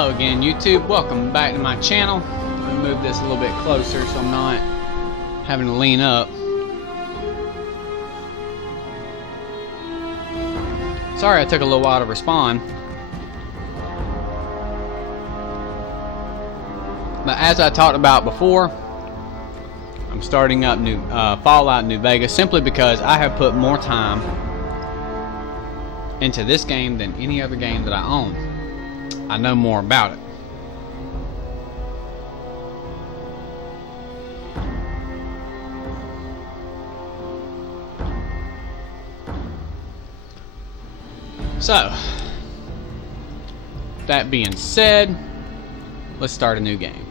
Hello again, YouTube. Welcome back to my channel. Let me move this a little bit closer so I'm not having to lean up. Sorry I took a little while to respond. But as I talked about before, I'm starting up Fallout New Vegas simply because I have put more time into this game than any other game that I own. I know more about it. So, that being said, let's start a new game.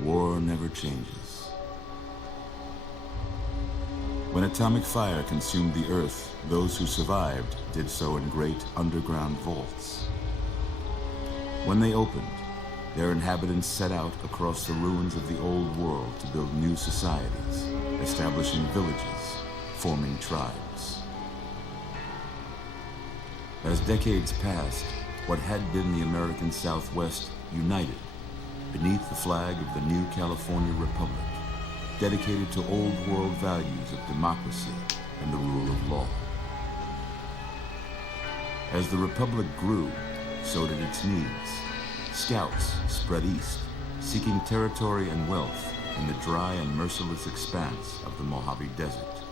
War never changes. When atomic fire consumed the Earth, those who survived did so in great underground vaults. When they opened, their inhabitants set out across the ruins of the old world to build new societies, establishing villages, forming tribes. As decades passed, what had been the American Southwest united beneath the flag of the new California Republic, dedicated to old world values of democracy and the rule of law. As the Republic grew, so did its needs. Scouts spread east, seeking territory and wealth in the dry and merciless expanse of the Mojave Desert.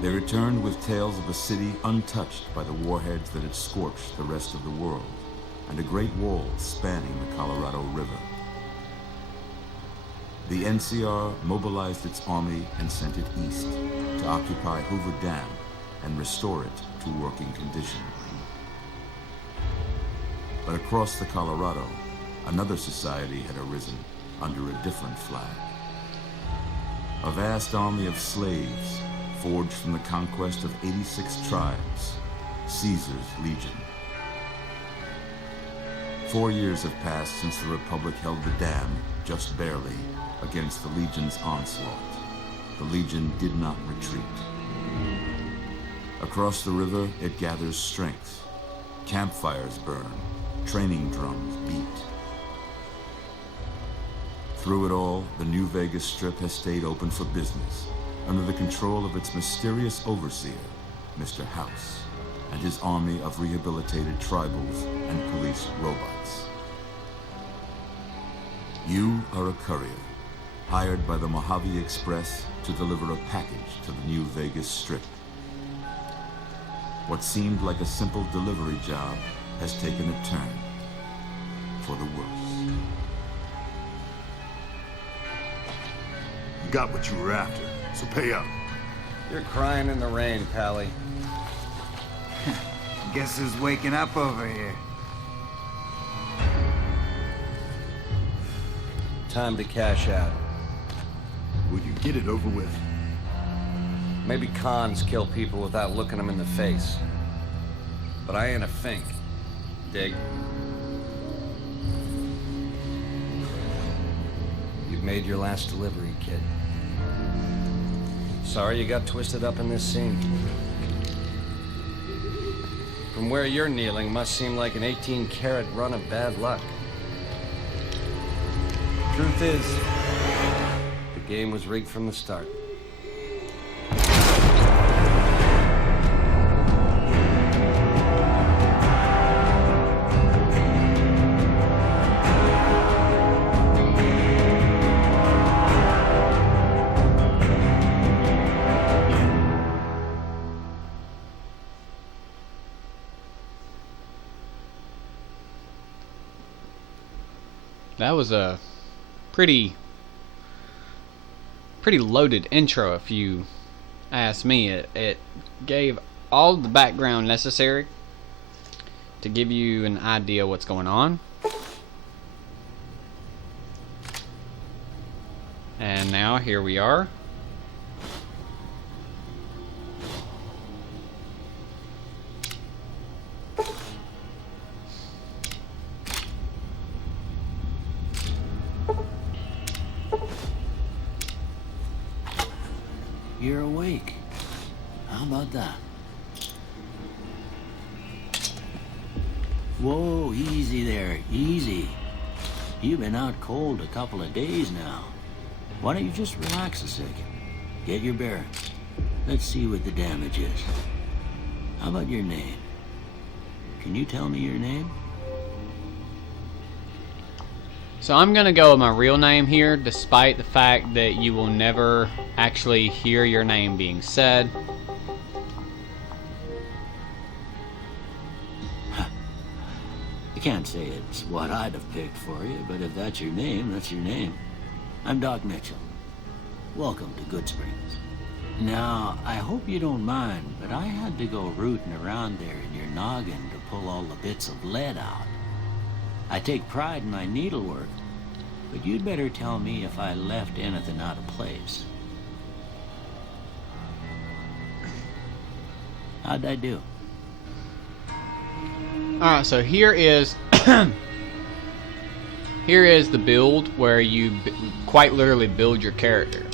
They returned with tales of a city untouched by the warheads that had scorched the rest of the world, and a great wall spanning the Colorado River. The NCR mobilized its army and sent it east to occupy Hoover Dam and restore it to working condition. But across the Colorado, another society had arisen under a different flag. A vast army of slaves forged from the conquest of 86 tribes, Caesar's Legion. 4 years have passed since the Republic held the dam, just barely, against the Legion's onslaught. The Legion did not retreat. Across the river, it gathers strength. Campfires burn, training drums beat. Through it all, the New Vegas Strip has stayed open for business, under the control of its mysterious overseer, Mr. House, and his army of rehabilitated tribals and police robots. You are a courier, hired by the Mojave Express to deliver a package to the New Vegas Strip. What seemed like a simple delivery job has taken a turn for the worse. You got what you were after, so pay up. You're crying in the rain, Pally. Guess who's waking up over here? Time to cash out. Will you get it over with? Maybe cons kill people without looking them in the face. But I ain't a fink. Dig? You've made your last delivery, kid. Sorry you got twisted up in this scene. From where you're kneeling must seem like an 18-carat run of bad luck. Truth is, the game was rigged from the start. That was a pretty loaded intro, if you ask me. It gave all the background necessary to give you an idea what's going on. And now here we are. You're awake. How about that? Whoa, easy there, easy. You've been out cold a couple of days now. Why don't you just relax a second? Get your bearings. Let's see what the damage is. How about your name? Can you tell me your name? So I'm gonna go with my real name here, despite the fact that you will never actually hear your name being said. I can't say it's what I'd have picked for you, but if that's your name, that's your name. I'm Doc Mitchell. Welcome to Goodsprings. Now, I hope you don't mind, but I had to go rooting around there in your noggin to pull all the bits of lead out. I take pride in my needlework, but you'd better tell me if I left anything out of place. How'd I do? Alright, so here is here is the build where you quite literally build your character.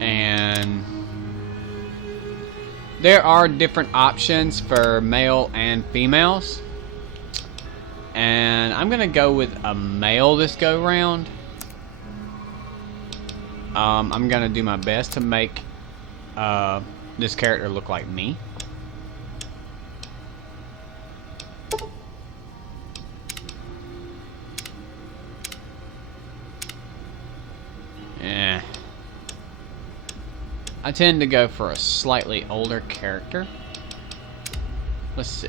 And there are different options for male and females. And I'm gonna go with a male this go round. I'm gonna do my best to make this character look like me. Yeah. I tend to go for a slightly older character. Let's see.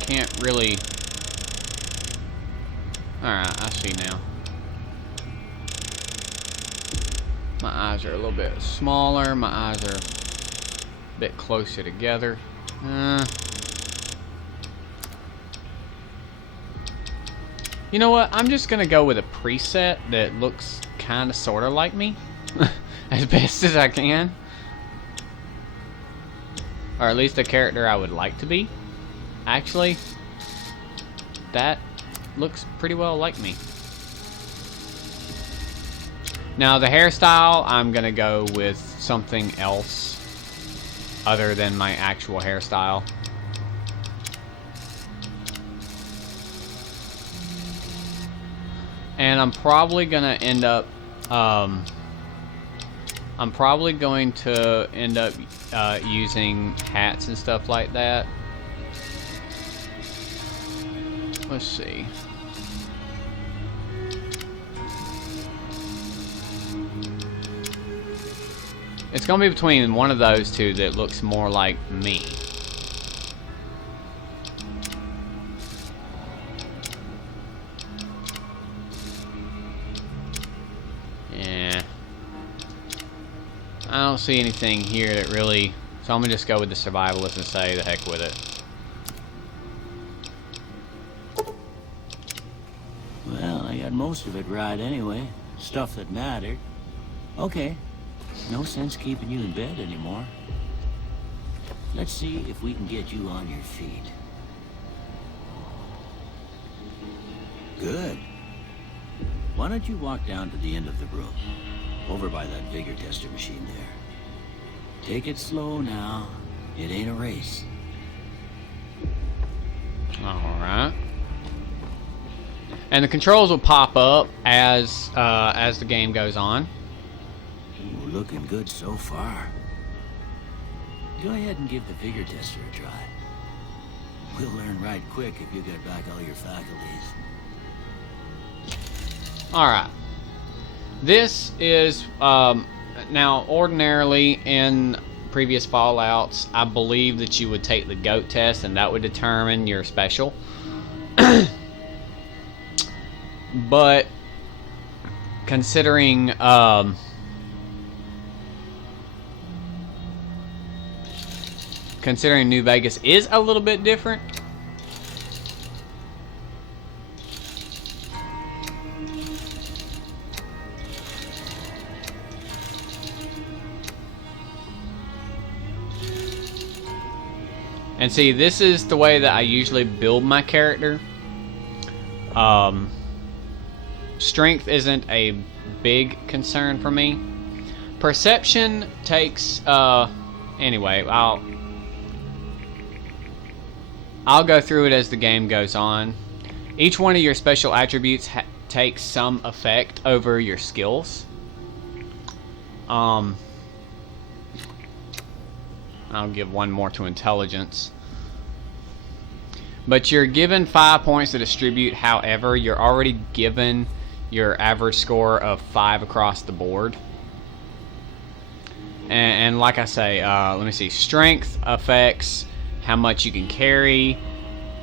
Can't really. Alright, I see now. My eyes are a little bit smaller. My eyes are a bit closer together. You know what? I'm just gonna go with a preset that looks kind of sort of like me as best as I can, or at least the character I would like to be. Actually, that looks pretty well like me. Now the hairstyle, I'm gonna go with something else other than my actual hairstyle. And I'm probably gonna end up using hats and stuff like that. Let's see. It's gonna be between one of those two that looks more like me. Yeah. I don't see anything here that really... So I'm gonna just go with the survivalist and say the heck with it. Well, I got most of it right anyway. Stuff that mattered. Okay. No sense keeping you in bed anymore. Let's see if we can get you on your feet. Good. Why don't you walk down to the end of the room, over by that vigor tester machine there. Take it slow now. It ain't a race. Alright. And the controls will pop up as the game goes on. Ooh, looking good so far. Go ahead and give the vigor tester a try. We'll learn right quick if you get back all your faculties. Alright. This is, now ordinarily in previous Fallouts, I believe that you would take the GOAT test and that would determine your special. But, considering, considering New Vegas is a little bit different, and see, this is the way that I usually build my character. Strength isn't a big concern for me. Perception takes, anyway, I'll go through it as the game goes on. Each one of your special attributes takes some effect over your skills. I'll give one more to intelligence. But you're given 5 points to distribute. However, you're already given your average score of 5 across the board. And like I say, let me see. Strength affects how much you can carry,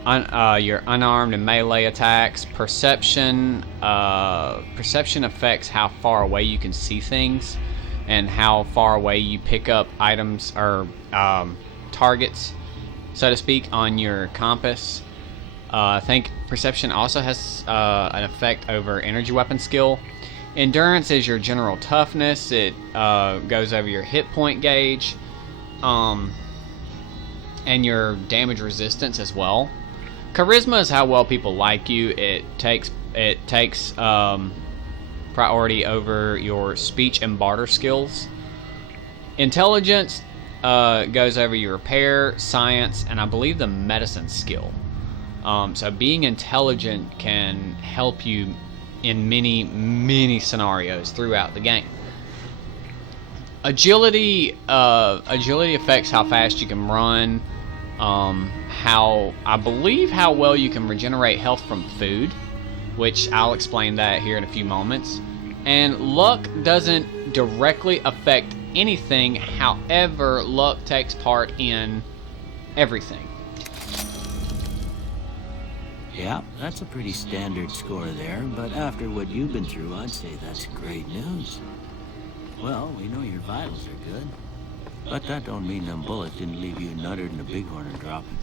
your unarmed and melee attacks. Perception affects how far away you can see things and how far away you pick up items or targets, so to speak, on your compass. I think perception also has an effect over energy weapon skill. Endurance is your general toughness. It goes over your hit point gauge, and your damage resistance as well. Charisma is how well people like you. It takes priority over your speech and barter skills. Intelligence goes over your repair, science, and I believe the medicine skill. So being intelligent can help you in many scenarios throughout the game. Agility affects how fast you can run, I believe how well you can regenerate health from food, which I'll explain that here in a few moments. And luck doesn't directly affect anything, however, luck takes part in everything. Yeah, that's a pretty standard score there, but after what you've been through, I'd say that's great news. Well, we know your vitals are good, but that don't mean them bullets didn't leave you nuttered in a bighorn and dropping.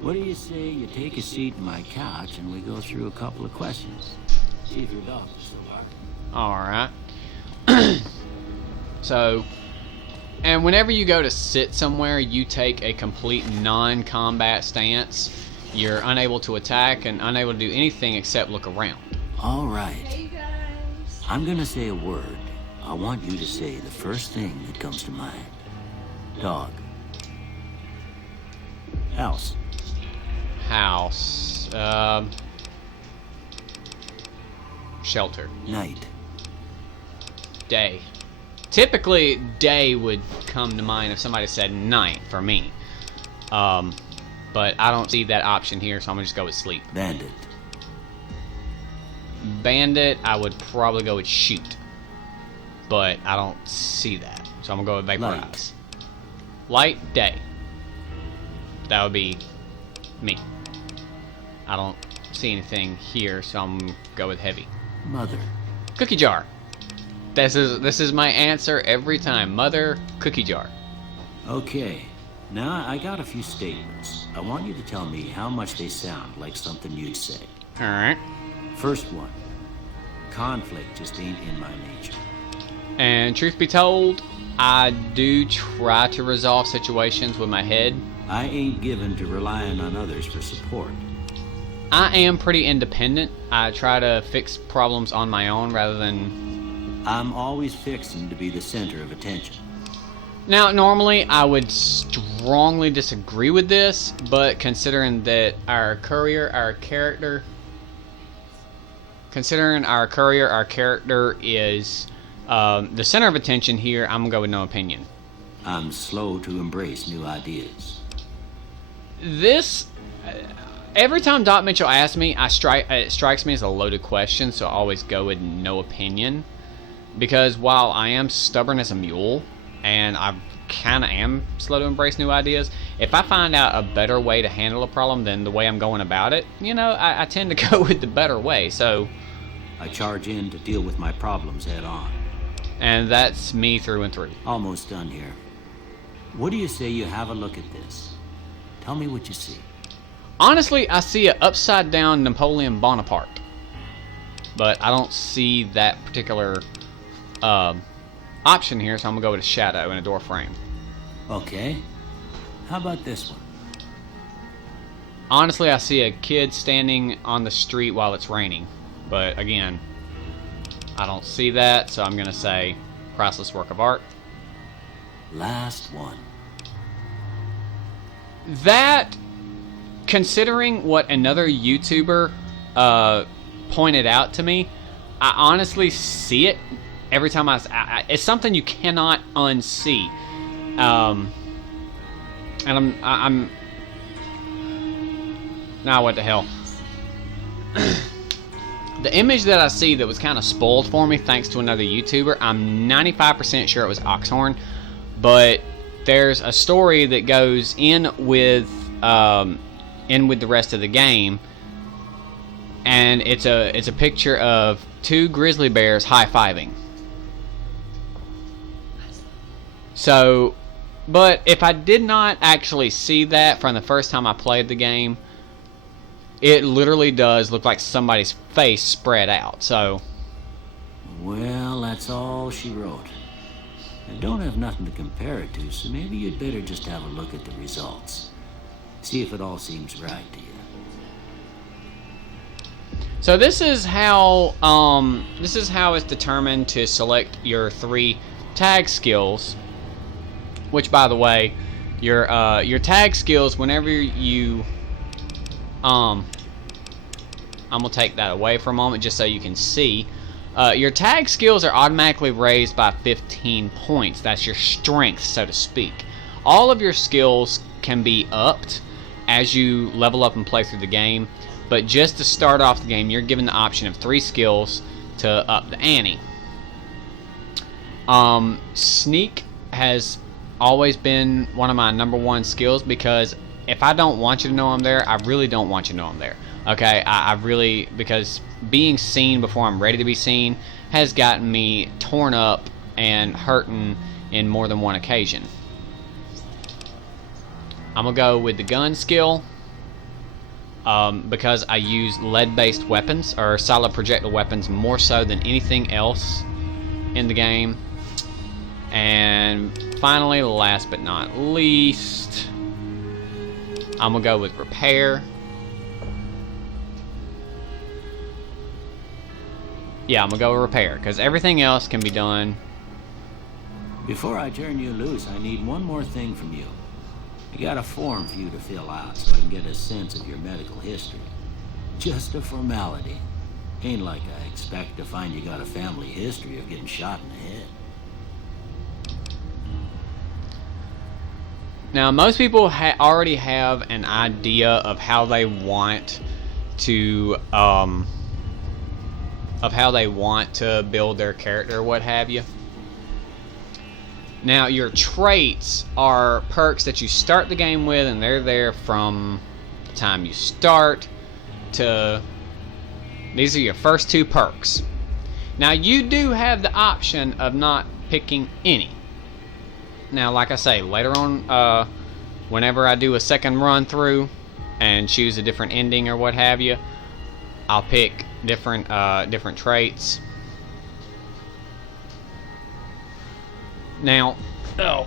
What do you say you take a seat in my couch and we go through a couple of questions? See if your dog is still barking. Alright. So, and whenever you go to sit somewhere, you take a complete non-combat stance. You're unable to attack and unable to do anything except look around. All right. Hey guys. I'm gonna say a word. I want you to say the first thing that comes to mind. Dog. House. House. Shelter. Night. Day. Typically, day would come to mind if somebody said night for me. But I don't see that option here, so I'm gonna just go with sleep. Bandit. Bandit, I would probably go with shoot. But I don't see that, so I'm gonna go with vaporize. Light, day. That would be me. I don't see anything here, so I'm gonna go with heavy. Mother. Cookie jar. This is my answer every time. Mother, cookie jar. Okay. Now I got a few statements. I want you to tell me how much they sound like something you'd say. Alright. First one. Conflict just ain't in my nature. And truth be told, I do try to resolve situations with my head. I ain't given to relying on others for support. I am pretty independent. I try to fix problems on my own rather than... I'm always fixing to be the center of attention. Now, normally I would strongly disagree with this, but considering that our character is the center of attention here, I'm gonna go with no opinion. I'm slow to embrace new ideas. This, every time Doc Mitchell asks me, it strikes me as a loaded question, so I always go with no opinion. Because while I am stubborn as a mule, and I kind of am slow to embrace new ideas, if I find out a better way to handle a problem than the way I'm going about it, you know, I tend to go with the better way, so... I charge in to deal with my problems head on. And that's me through and through. Almost done here. What do you say you have a look at this? Tell me what you see. Honestly, I see an upside down Napoleon Bonaparte. But I don't see that particular option here, so I'm going to go with a shadow and a door frame. Okay. How about this one? Honestly, I see a kid standing on the street while it's raining. But again, I don't see that, so I'm going to say priceless work of art. Last one. That, considering what another YouTuber pointed out to me, I honestly see it every time it's something you cannot unsee. And I'm now what the hell? The image that I see that was kind of spoiled for me thanks to another YouTuber, I'm 95% sure it was Oxhorn, but there's a story that goes in with the rest of the game, and it's a picture of two grizzly bears high-fiving. So, but if I did not actually see that from the first time I played the game, it literally does look like somebody's face spread out, so... Well, that's all she wrote. I don't have nothing to compare it to, so maybe you'd better just have a look at the results. See if it all seems right to you. So this is how it's determined to select your 3 tag skills. Which, by the way, your tag skills, whenever you I'm gonna take that away for a moment just so you can see. Your tag skills are automatically raised by 15 points. That's your strength, so to speak. All of your skills can be upped as you level up and play through the game, but just to start off the game, you're given the option of 3 skills to up the ante. Sneak has always been one of my #1 skills, because if I don't want you to know I'm there, I really don't want you to know I'm there. Okay, I really, because being seen before I'm ready to be seen has gotten me torn up and hurting in more than one occasion. I'm gonna go with the gun skill, because I use lead-based weapons, or solid projectile weapons, more so than anything else in the game. And finally, last but not least, I'm gonna go with repair. Yeah, I'm gonna go with repair, because everything else can be done. Before I turn you loose, I need one more thing from you. I got a form for you to fill out so I can get a sense of your medical history. Just a formality. Ain't like I expect to find you got a family history of getting shot in the head. Now, most people already have an idea of how they want to build their character or what have you. Now, your traits are perks that you start the game with, and they're there from the time you start to... These are your first 2 perks. Now, you do have the option of not picking any. Now, like I say, later on, whenever I do a second run through and choose a different ending or what have you, I'll pick different traits. Now, oh.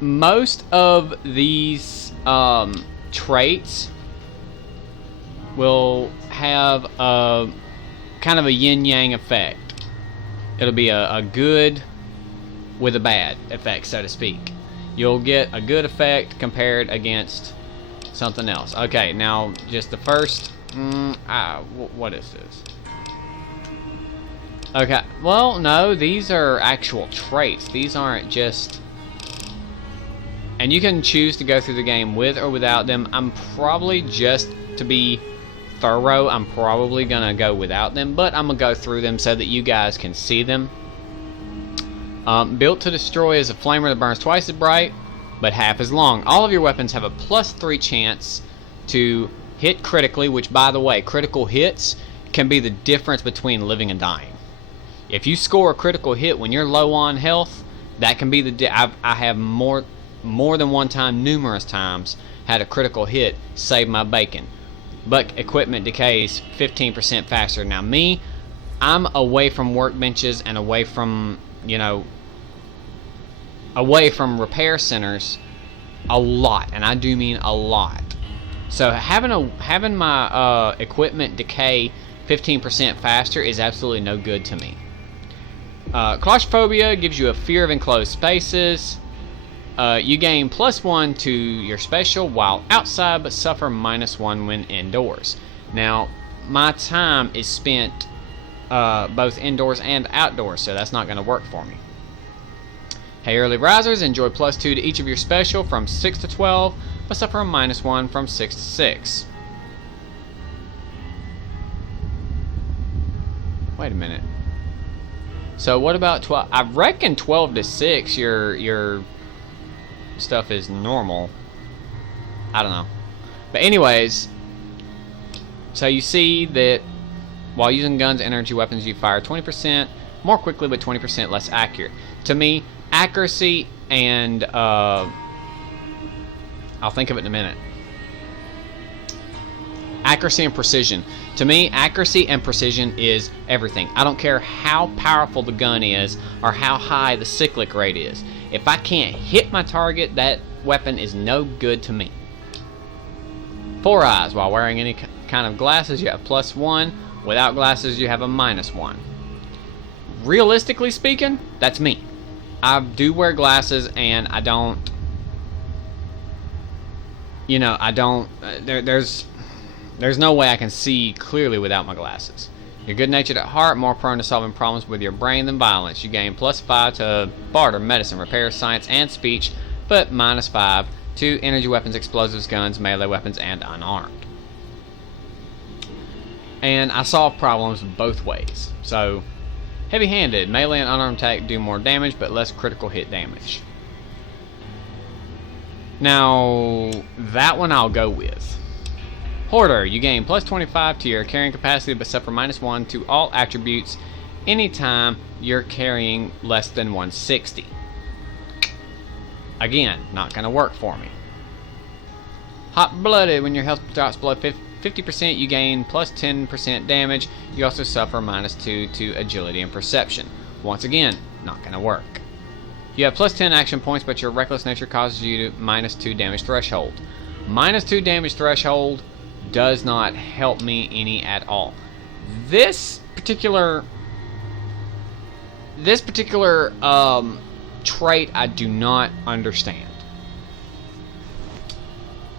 Most of these traits will have a kind of a yin-yang effect. It'll be a good with a bad effect, so to speak. You'll get a good effect compared against something else. Okay, now just the first. What is this? Okay, well, no, these are actual traits. These aren't just. And you can choose to go through the game with or without them. I'm probably, just to be thorough, I'm probably gonna go without them, but I'm gonna go through them so that you guys can see them. Built to destroy is a flamer that burns twice as bright, but half as long. All of your weapons have a +3 chance to hit critically, which, by the way, critical hits can be the difference between living and dying. If you score a critical hit when you're low on health, that can be the. I have more than one time, numerous times, had a critical hit save my bacon. But equipment decays 15% faster. Now me, I'm away from workbenches and away from, away from repair centers a lot, and I do mean a lot. So having my equipment decay 15% faster is absolutely no good to me. Claustrophobia gives you a fear of enclosed spaces. You gain +1 to your special while outside, but suffer -1 when indoors. Now, my time is spent both indoors and outdoors, so that's not going to work for me. Hey, early risers, enjoy +2 to each of your special from 6 to 12, but suffer a -1 from 6 to 6. Wait a minute. So what about 12? I reckon 12 to 6, your stuff is normal. I don't know. But anyways, so you see that while using guns and energy weapons, you fire 20% more quickly but 20% less accurate. To me, accuracy and I'll think of it in a minute. Accuracy and precision. To me, accuracy and precision is everything. I don't care how powerful the gun is or how high the cyclic rate is. If I can't hit my target, that weapon is no good to me. 4 eyes. While wearing any kind of glasses, you have +1. Without glasses, you have a -1. Realistically speaking, that's me. I do wear glasses, and I don't. I don't. There's no way I can see clearly without my glasses. You're good-natured at heart, more prone to solving problems with your brain than violence. You gain +5 to barter, medicine, repair, science, and speech, but -5 to energy weapons, explosives, guns, melee weapons, and unarmed. And I solve problems both ways. So, heavy-handed, melee and unarmed attack do more damage, but less critical hit damage. Now, that one I'll go with. Hoarder, you gain +25 to your carrying capacity, but suffer -1 to all attributes anytime you're carrying less than 160. Again, not going to work for me. Hot-blooded, when your health drops below 50%, you gain +10% damage. You also suffer -2 to agility and perception. Once again, not going to work. You have +10 action points, but your reckless nature causes you to -2 damage threshold. -2 damage threshold does not help me any at all. This particular trait I do not understand.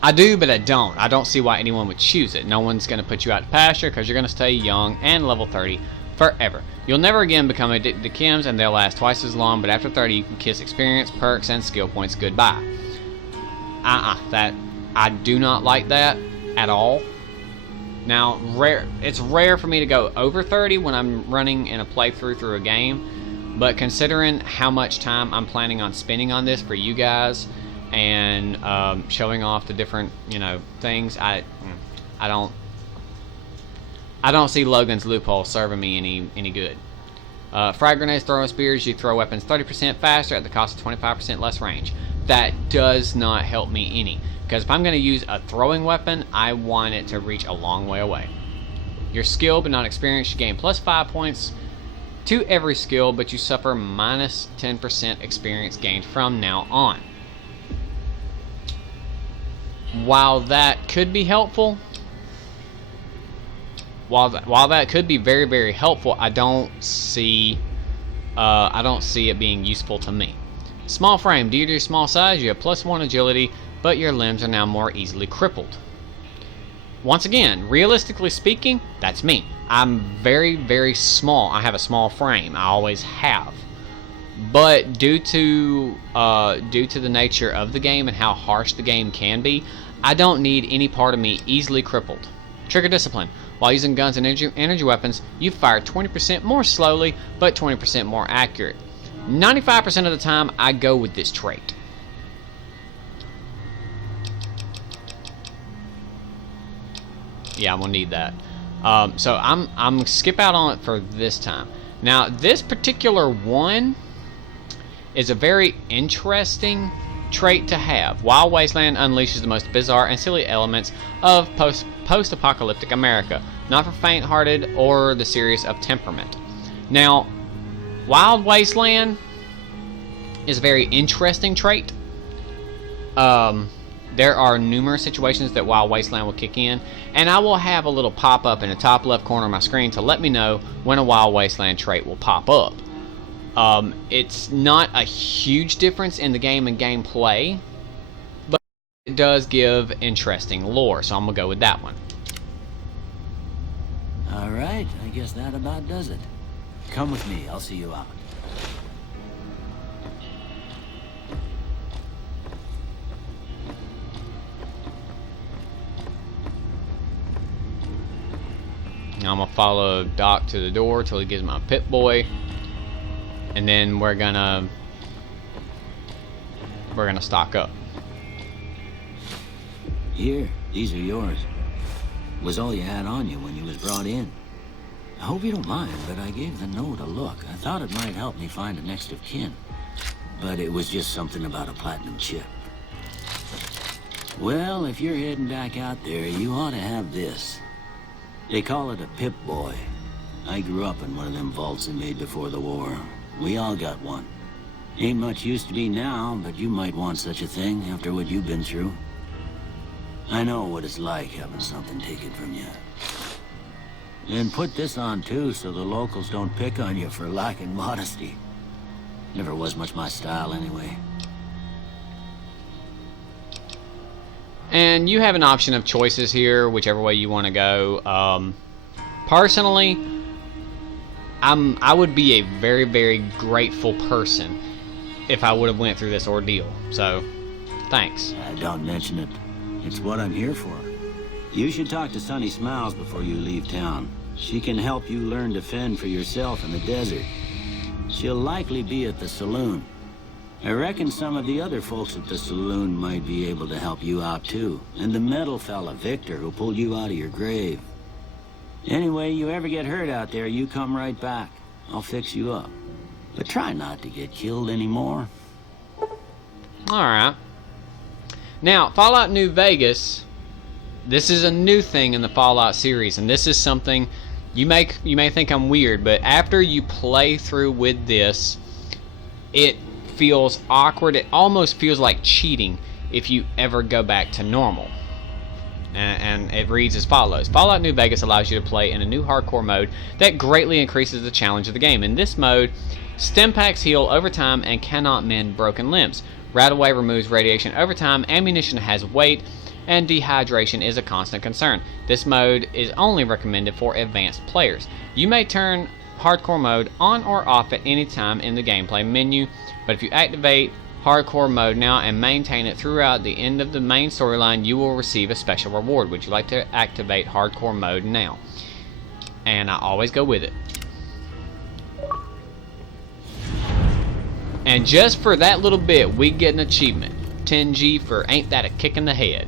I do, but I don't. I don't see why anyone would choose it. No one's going to put you out to pasture because you're going to stay young and level 30 forever. You'll never again become addicted to chems, and they'll last twice as long, but after 30 you can kiss experience, perks, and skill points goodbye. That I do not like that at all. Now, it's rare for me to go over 30 when I'm running in a playthrough through a game, but considering how much time I'm planning on spending on this for you guys and showing off the different things, I don't see Logan's loophole serving me any good. Frag grenades, throwing spears, you throw weapons 30% faster at the cost of 25% less range. That does not help me any. Because if I'm going to use a throwing weapon, I want it to reach a long way away. Your skill but not experience, you gain plus 5 points to every skill, but you suffer minus 10% experience gained from now on. While that could be helpful, while that could be very, very helpful, I don't see it being useful to me. Small frame. Due to your small size, you have plus 1 agility, but your limbs are now more easily crippled. Once again, realistically speaking, that's me. I'm very, very small. I have a small frame. I always have. But due to the nature of the game and how harsh the game can be, I don't need any part of me easily crippled. Trigger discipline. While using guns and energy weapons, you fire 20% more slowly, but 20% more accurate. 95% of the time, I go with this trait. Yeah, I'm gonna need that. So I'm gonna skip out on it for this time. Now, this particular one is a very interesting trait to have. Wild Wasteland unleashes the most bizarre and silly elements of post-apocalyptic America, not for faint-hearted or the serious of temperament. Now, Wild Wasteland is a very interesting trait. There are numerous situations that Wild Wasteland will kick in, and I will have a little pop-up in the top left corner of my screen to let me know when a Wild Wasteland trait will pop up. It's not a huge difference in the game and gameplay, but it does give interesting lore, so I'm going to go with that one. Alright, I guess that about does it. Come with me, I'll see you out. I'm going to follow Doc to the door till he gives my Pip-Boy. And then we're gonna stock up. Here, these are yours. Was all you had on you when you was brought in. I hope you don't mind, but I gave the note a look. I thought it might help me find a next of kin. But it was just something about a platinum chip. Well, if you're heading back out there, you ought to have this. They call it a Pip-Boy. I grew up in one of them vaults they made before the war. We all got one. Ain't much use to me now, but you might want such a thing after what you've been through. I know what it's like having something taken from you. And put this on too, so the locals don't pick on you for lacking modesty. Never was much my style anyway. And you have an option of choices here, whichever way you want to go. Personally, I would be a very, very grateful person if I would have went through this ordeal. So, thanks. Don't mention it. It's what I'm here for. You should talk to Sunny Smiles before you leave town. She can help you learn to fend for yourself in the desert. She'll likely be at the saloon. I reckon some of the other folks at the saloon might be able to help you out too. And the metal fella, Victor, who pulled you out of your grave. Anyway, you ever get hurt out there, you come right back. I'll fix you up. But try not to get killed anymore. Alright. Now, Fallout New Vegas, this is a new thing in the Fallout series, and this is something you may think I'm weird, but after you play through with this, it feels awkward. It almost feels like cheating if you ever go back to normal. And it reads as follows. Fallout New Vegas allows you to play in a new hardcore mode that greatly increases the challenge of the game. In this mode, stim packs heal over time and cannot mend broken limbs. Radaway removes radiation over time, ammunition has weight, and dehydration is a constant concern. This mode is only recommended for advanced players. You may turn hardcore mode on or off at any time in the gameplay menu, but if you activate hardcore mode now and maintain it throughout the end of the main storyline, you will receive a special reward. Would you like to activate hardcore mode now? And I always go with it. And just for that little bit, we get an achievement. 10G for Ain't That a Kick in the Head.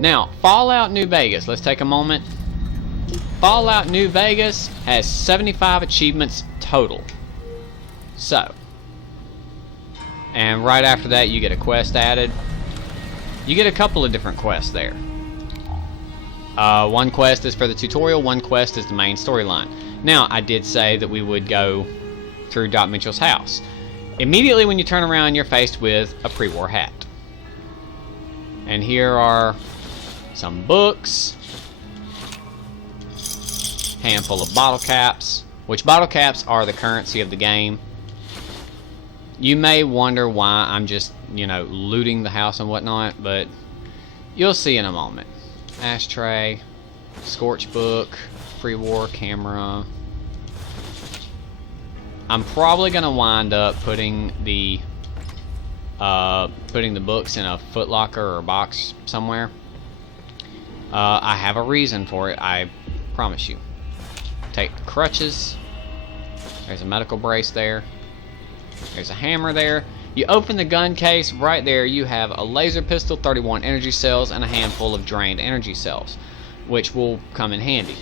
Now, Fallout New Vegas, let's take a moment. Fallout New Vegas has 75 achievements total. So, and right after that you get a quest added. You get a couple of different quests there. One quest is for the tutorial, one quest is the main storyline. Now, I did say that we would go through Doc Mitchell's house. Immediately when you turn around, you're faced with a pre-war hat. And here are some books, handful of bottle caps, which bottle caps are the currency of the game. You may wonder why I'm just, looting the house and whatnot, but you'll see in a moment. Ashtray, Scorch book, pre-war camera. I'm probably gonna wind up putting the books in a footlocker or a box somewhere. I have a reason for it, I promise you. Take the crutches. There's a medical brace there. There's a hammer there. You open the gun case, right there you have a laser pistol, 31 energy cells, and a handful of drained energy cells, which will come in handy.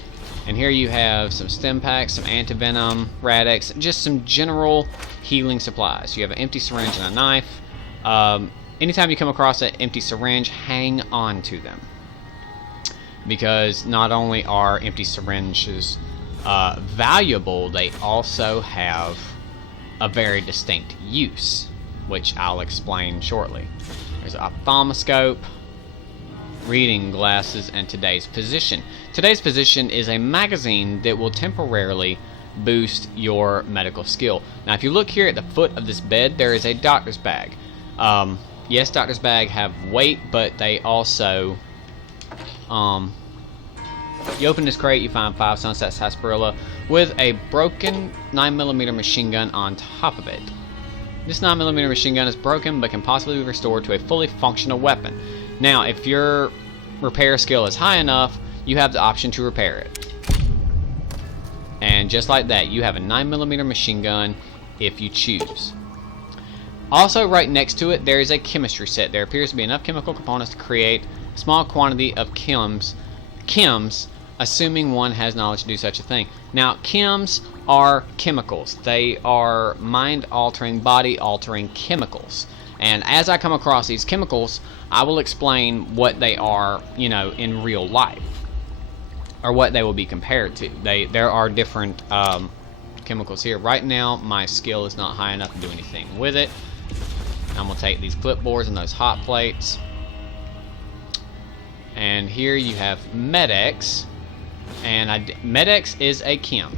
And here you have some stim packs, some antivenom, Rad-X, just some general healing supplies. You have an empty syringe and a knife. Anytime you come across an empty syringe, hang on to them. Because not only are empty syringes valuable, they also have a very distinct use, which I'll explain shortly. There's an ophthalmoscope, reading glasses, and Today's Position. Today's Position is a magazine that will temporarily boost your medical skill. Now, if you look here at the foot of this bed, there is a doctor's bag. Yes, doctor's bag have weight, but they also, you open this crate, you find 5 Sunset Sarsaparilla with a broken 9mm machine gun on top of it. This 9mm machine gun is broken, but can possibly be restored to a fully functional weapon. Now, if your repair skill is high enough, you have the option to repair it. And just like that, you have a 9mm machine gun if you choose. Also, right next to it, there is a chemistry set. There appears to be enough chemical components to create a small quantity of chems, assuming one has knowledge to do such a thing. Now, chems are chemicals. They are mind-altering, body-altering chemicals. And as I come across these chemicals, I will explain what they are, in real life, or what they will be compared to. There are different chemicals here. Right now, my skill is not high enough to do anything with it. I'm gonna take these clipboards and those hot plates. And here you have Med-X, and Med-X is a chem.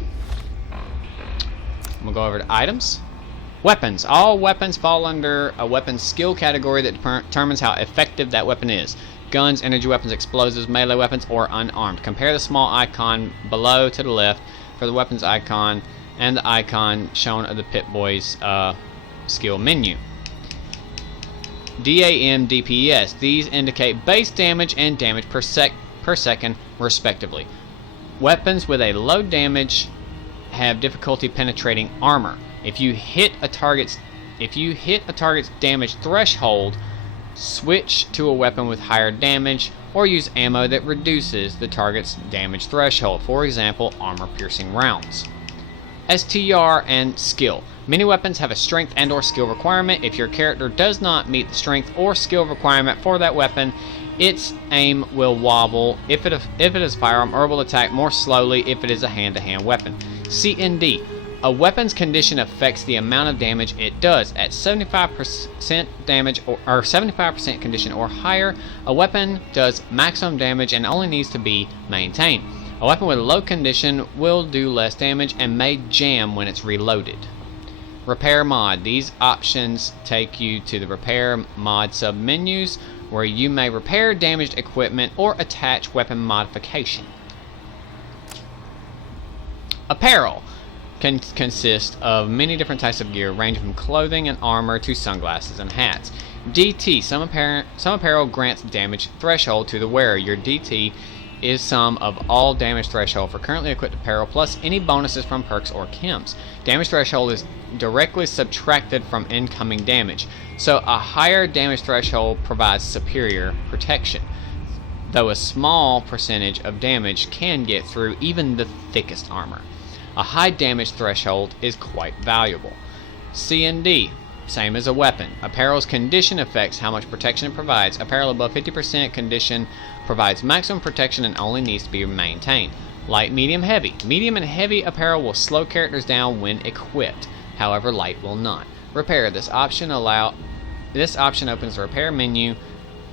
I'm gonna go over to items. Weapons. All weapons fall under a weapons skill category that determines how effective that weapon is. Guns, energy weapons, explosives, melee weapons, or unarmed. Compare the small icon below to the left for the weapons icon and the icon shown of the Pip-Boy's skill menu. DAM, DPS. These indicate base damage and damage per second, respectively. Weapons with a low damage have difficulty penetrating armor. If you hit a target's damage threshold, switch to a weapon with higher damage, or use ammo that reduces the target's damage threshold. For example, armor-piercing rounds. STR and skill. Many weapons have a strength and or skill requirement. If your character does not meet the strength or skill requirement for that weapon, its aim will wobble if it is a firearm, or will attack more slowly if it is a hand-to-hand weapon. CND. A weapon's condition affects the amount of damage it does. At 75% damage or 75% condition or higher, a weapon does maximum damage and only needs to be maintained. A weapon with a low condition will do less damage and may jam when it's reloaded. Repair mod. These options take you to the repair mod submenus, where you may repair damaged equipment or attach weapon modification. Apparel can consist of many different types of gear, ranging from clothing and armor to sunglasses and hats. DT. Some apparel grants damage threshold to the wearer. Your DT is sum of all damage threshold for currently equipped apparel plus any bonuses from perks or chems. Damage threshold is directly subtracted from incoming damage, so a higher damage threshold provides superior protection, though a small percentage of damage can get through even the thickest armor. A high damage threshold is quite valuable. CND. same as a weapon. Apparel's condition affects how much protection it provides. Apparel above 50% condition provides maximum protection and only needs to be maintained. Light, medium, heavy. Medium and heavy apparel will slow characters down when equipped. However, light will not. Repair. This option opens the repair menu,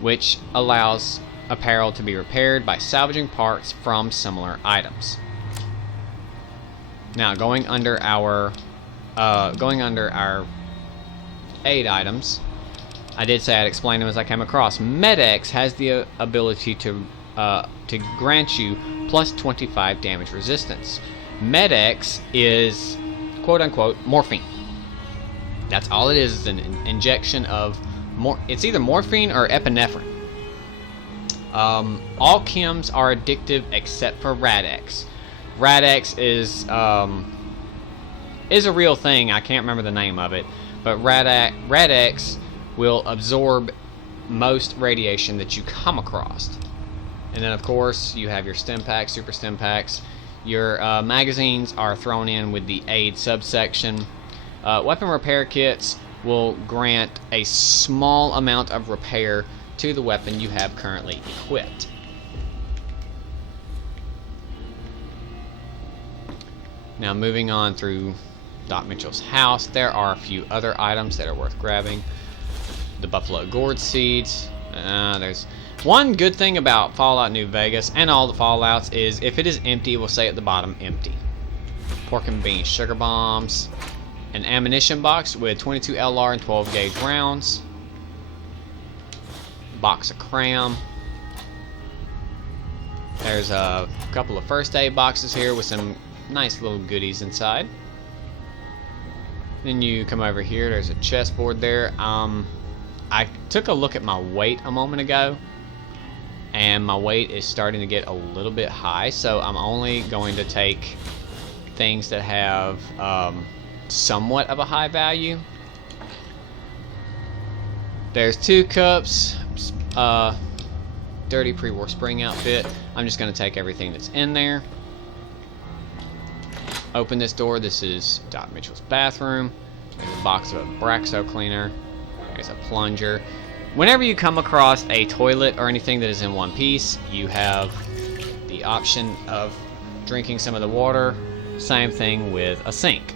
which allows apparel to be repaired by salvaging parts from similar items. Now, going under our aid items, I did say I'd explain them as I came across. Med-X has the ability to grant you plus 25 damage resistance. Med-X is quote-unquote morphine. That's all it is an injection of it's either morphine or epinephrine. All chems are addictive except for Rad-X. Rad-X is a real thing. I can't remember the name of it, but Rad-X will absorb most radiation that you come across. And then, of course, you have your stim packs, super stim packs. Your magazines are thrown in with the aid subsection. Weapon repair kits will grant a small amount of repair to the weapon you have currently equipped. Now, moving on through Doc Mitchell's house, there are a few other items that are worth grabbing. The Buffalo Gourd seeds. There's one good thing about Fallout New Vegas and all the Fallouts is if it is empty, it will say at the bottom, empty. Pork and bean sugar bombs. An ammunition box with 22 LR and 12 gauge rounds. Box of cram. There's a couple of first aid boxes here with some nice little goodies inside. Then you come over here, there's a chessboard there. I took a look at my weight a moment ago, and my weight is starting to get a little bit high, so I'm only going to take things that have somewhat of a high value. There's 2 cups, dirty pre-war spring outfit. I'm just going to take everything that's in there. Open this door. This is Doc Mitchell's bathroom. There's a box of Braxo cleaner. There's a plunger. Whenever you come across a toilet or anything that is in one piece, you have the option of drinking some of the water. Same thing with a sink.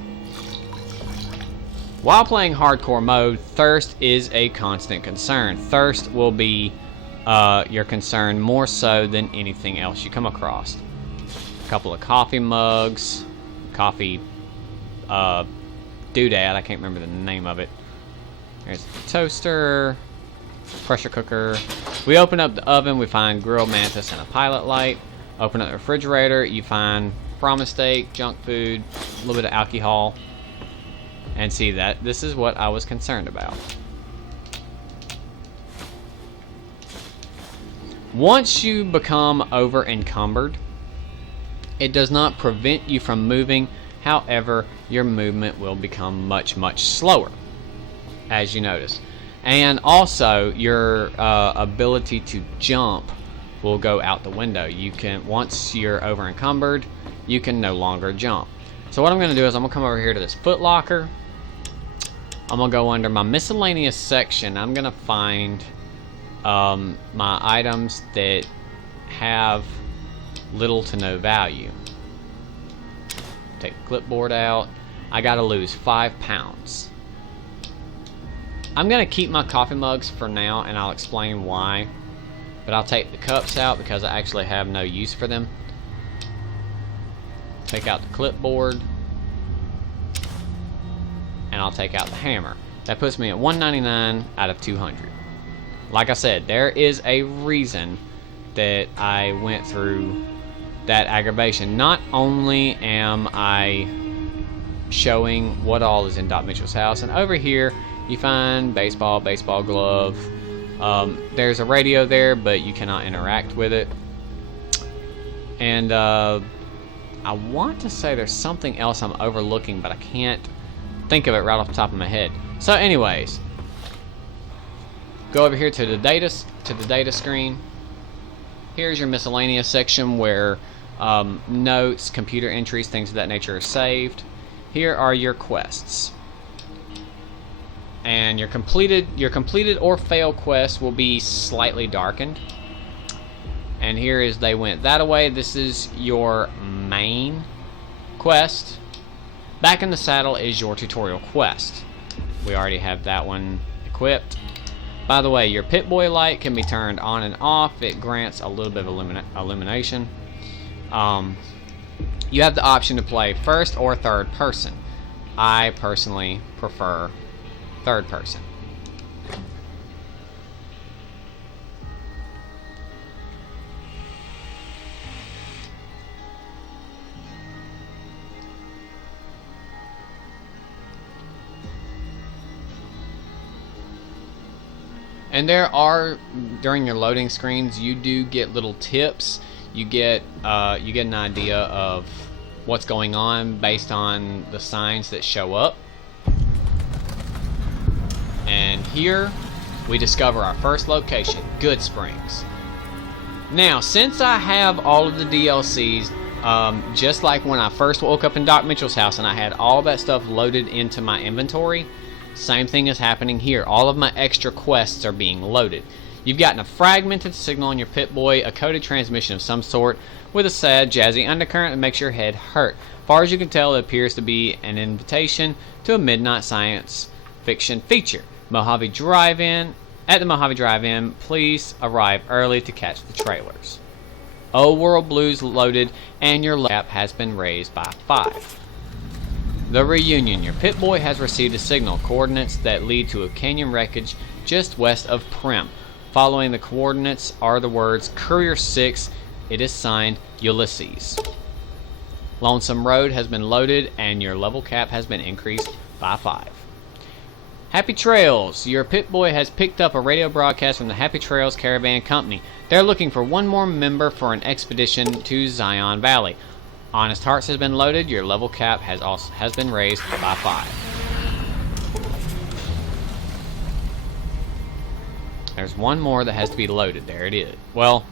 While playing hardcore mode, thirst is a constant concern. Thirst will be your concern more so than anything else you come across. A couple of coffee mugs, coffee doodad, I can't remember the name of it. There's the toaster, pressure cooker. We open up the oven, we find grilled mantis and a pilot light. Open up the refrigerator, you find promise steak, junk food, a little bit of alcohol. And see that this is what I was concerned about. Once you become over encumbered, it does not prevent you from moving. However, your movement will become much slower, as you notice. And also, your ability to jump will go out the window. You can, once you're over encumbered, you can no longer jump. So what I'm going to do is I'm going to come over here to this Foot Locker. I'm going to go under my miscellaneous section. I'm going to find my items that have little to no value. Take the clipboard out. I got to lose 5 pounds. I'm going to keep my coffee mugs for now, and I'll explain why. But I'll take the cups out because I actually have no use for them. Take out the clipboard. And I'll take out the hammer. That puts me at 199 out of 200. Like I said, there is a reason that I went through that aggravation. Not only am I showing what all is in Doc Mitchell's house, and over here you find baseball glove. There's a radio there, but you cannot interact with it. And I want to say there's something else I'm overlooking, but I can't think of it right off the top of my head. So anyways, go over here to the data screen. Here's your miscellaneous section where notes, computer entries, things of that nature are saved. Here are your quests. and your completed or failed quest will be slightly darkened. And here is They Went That Away. This is your main quest. Back in the Saddle is your tutorial quest. We already have that one equipped. By the way, your Pip-Boy light can be turned on and off. It grants a little bit of illumination. You have the option to play first or third person. I personally prefer third person. And there are, during your loading screens, you do get little tips. You get an idea of what's going on based on the signs that show up. And here we discover our first location, Goodsprings. Now, since I have all of the DLCs, just like when I first woke up in Doc Mitchell's house and I had all that stuff loaded into my inventory, same thing is happening here. All of my extra quests are being loaded. You've gotten a fragmented signal on your Pip-Boy, a coded transmission of some sort, with a sad, jazzy undercurrent that makes your head hurt. Far as you can tell, it appears to be an invitation to a midnight science fiction feature. Mojave Drive-In. At the Mojave Drive-In, please arrive early to catch the trailers. Old World Blues loaded, and your level cap has been raised by 5. The Reunion. Your Pip-Boy has received a signal. Coordinates that lead to a canyon wreckage just west of Primm. Following the coordinates are the words Courier 6. It is signed Ulysses. Lonesome Road has been loaded and your level cap has been increased by 5. Happy Trails. Your Pip-Boy has picked up a radio broadcast from the Happy Trails Caravan Company. They're looking for one more member for an expedition to Zion Valley. Honest Hearts has been loaded. Your level cap has been raised by 5. There's one more that has to be loaded. There it is. Well,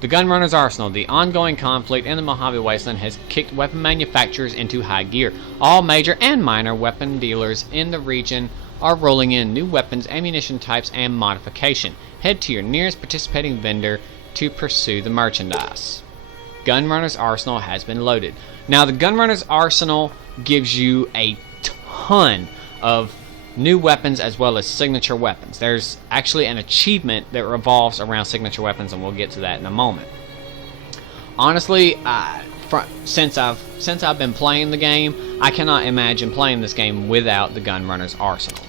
the Gunrunner's Arsenal. The ongoing conflict in the Mojave Wasteland has kicked weapon manufacturers into high gear. All major and minor weapon dealers in the region are rolling in new weapons, ammunition types, and modification. Head to your nearest participating vendor to pursue the merchandise. Gunrunner's Arsenal has been loaded. Now, the Gunrunner's Arsenal gives you a ton of new weapons as well as signature weapons. There's actually an achievement that revolves around signature weapons, and we'll get to that in a moment. Honestly, since I've been playing the game, I cannot imagine playing this game without the Gunrunner's Arsenal.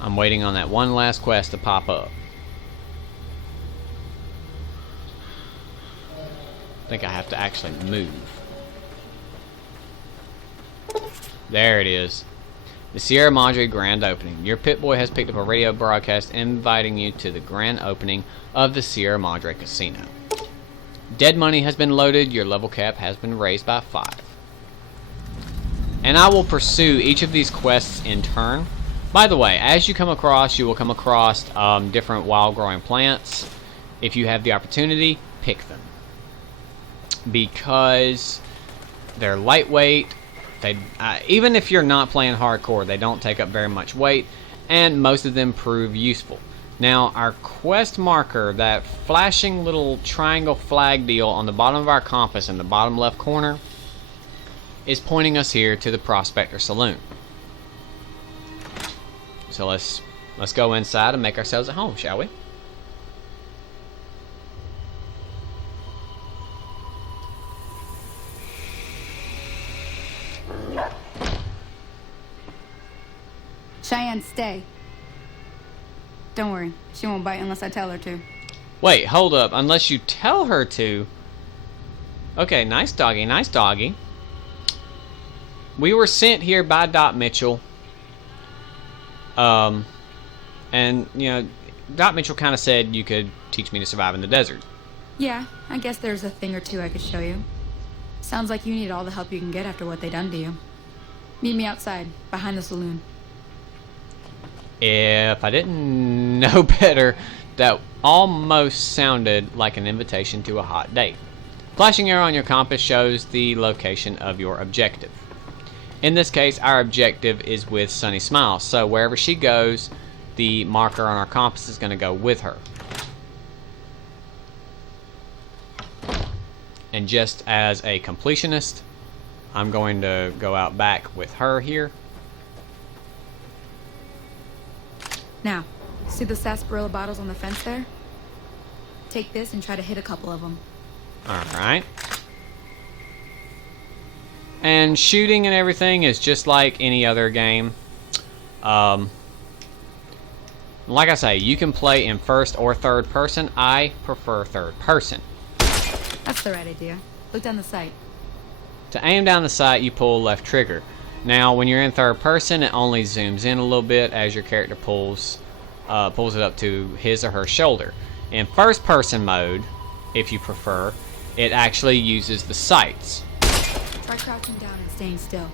I'm waiting on that one last quest to pop up. I think I have to actually move. There it is. The Sierra Madre Grand Opening. Your Pip-Boy has picked up a radio broadcast inviting you to the grand opening of the Sierra Madre Casino. Dead money has been loaded. Your level cap has been raised by 5. And I will pursue each of these quests in turn. By the way, as you come across, you will come across different wild-growing plants. If you have the opportunity, pick them. Because they're lightweight. Even if you're not playing hardcore, they don't take up very much weight, and most of them prove useful. Now, our quest marker, that flashing little triangle flag deal on the bottom of our compass in the bottom left corner, is pointing us here to the Prospector Saloon. So let's go inside and make ourselves at home, shall we? Cheyenne, stay. Don't worry, she won't bite unless I tell her to. Wait, hold up. Unless you tell her to. Okay, nice doggy, nice doggy. We were sent here by Doc Mitchell. And, you know, Doc Mitchell kind of said you could teach me to survive in the desert. Yeah, I guess there's a thing or two I could show you. Sounds like you need all the help you can get after what they done to you. Meet me outside, behind the saloon. If I didn't know better, that almost sounded like an invitation to a hot date. Flashing arrow on your compass shows the location of your objective. In this case, our objective is with Sunny Smiles, so wherever she goes, the marker on our compass is going to go with her. And just as a completionist, I'm going to go out back with her here. Now, see the sarsaparilla bottles on the fence there? Take this and try to hit a couple of them. Alright. And shooting and everything is just like any other game. Like I say, you can play in first or third person. I prefer third person. That's the right idea. Look down the sight. To aim down the sight, you pull left trigger. Now, when you're in third person, it only zooms in a little bit as your character pulls it up to his or her shoulder. In first person mode, if you prefer, it actually uses the sights. Try crouching down and staying still.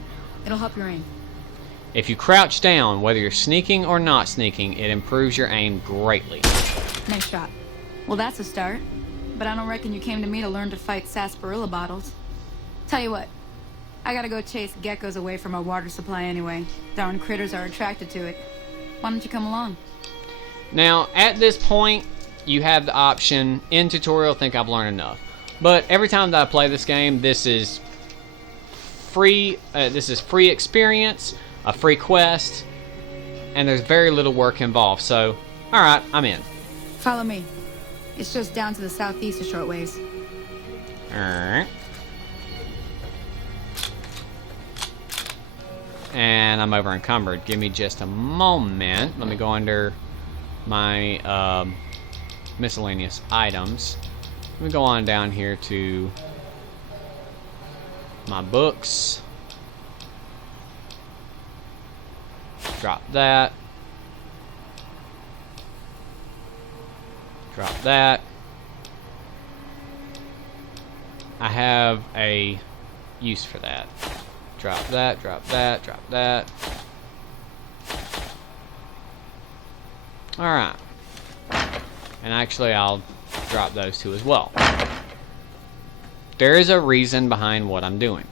It'll help your aim. If you crouch down, whether you're sneaking or not sneaking, it improves your aim greatly. Nice shot. Well, that's a start. But I don't reckon you came to me to learn to fight sarsaparilla bottles. Tell you what, I gotta go chase geckos away from our water supply anyway. Darn critters are attracted to it. Why don't you come along? Now, at this point, you have the option, in tutorial, think I've learned enough. But every time that I play this game, this is free experience, a free quest, and there's very little work involved. So, alright, I'm in. Follow me. It's just down to the southeast a short ways. Alright. And I'm over encumbered. Give me just a moment. Let me go under my miscellaneous items. Let me go on down here to my books. Drop that. Drop that. I have a use for that. Drop that, drop that, drop that. Alright. And actually, I'll drop those two as well. There is a reason behind what I'm doing.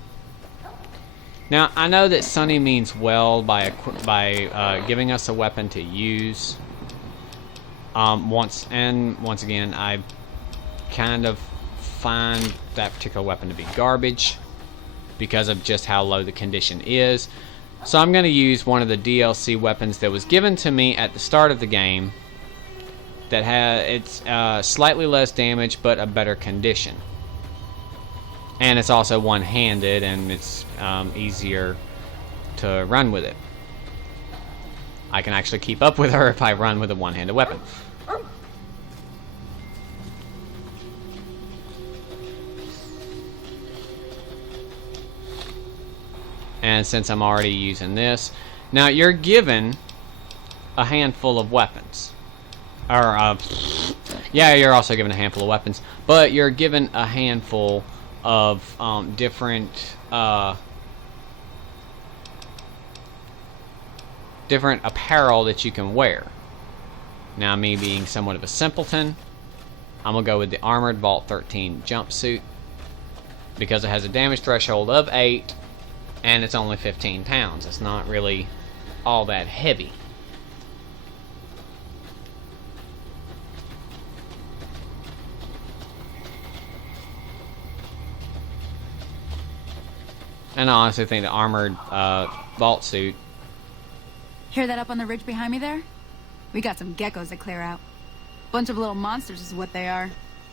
Now, I know that Sunny means well by giving us a weapon to use. Once again, I kind of find that particular weapon to be garbage because of just how low the condition is. So I'm going to use one of the DLC weapons that was given to me at the start of the game that it's slightly less damage but a better condition. And it's also one-handed and it's easier to run with it. I can actually keep up with her if I run with a one-handed weapon. And since I'm already using this, now you're given a handful of weapons. Or, yeah, you're also given a handful of weapons, but you're given a handful of different apparel that you can wear. Now, me being somewhat of a simpleton, I'm gonna go with the Armored Vault 13 jumpsuit because it has a damage threshold of 8 and it's only 15 pounds. It's not really all that heavy. And I honestly think the Armored Vault suit. Hear that up on the ridge behind me there? We got some geckos to clear out. Bunch of little monsters is what they are.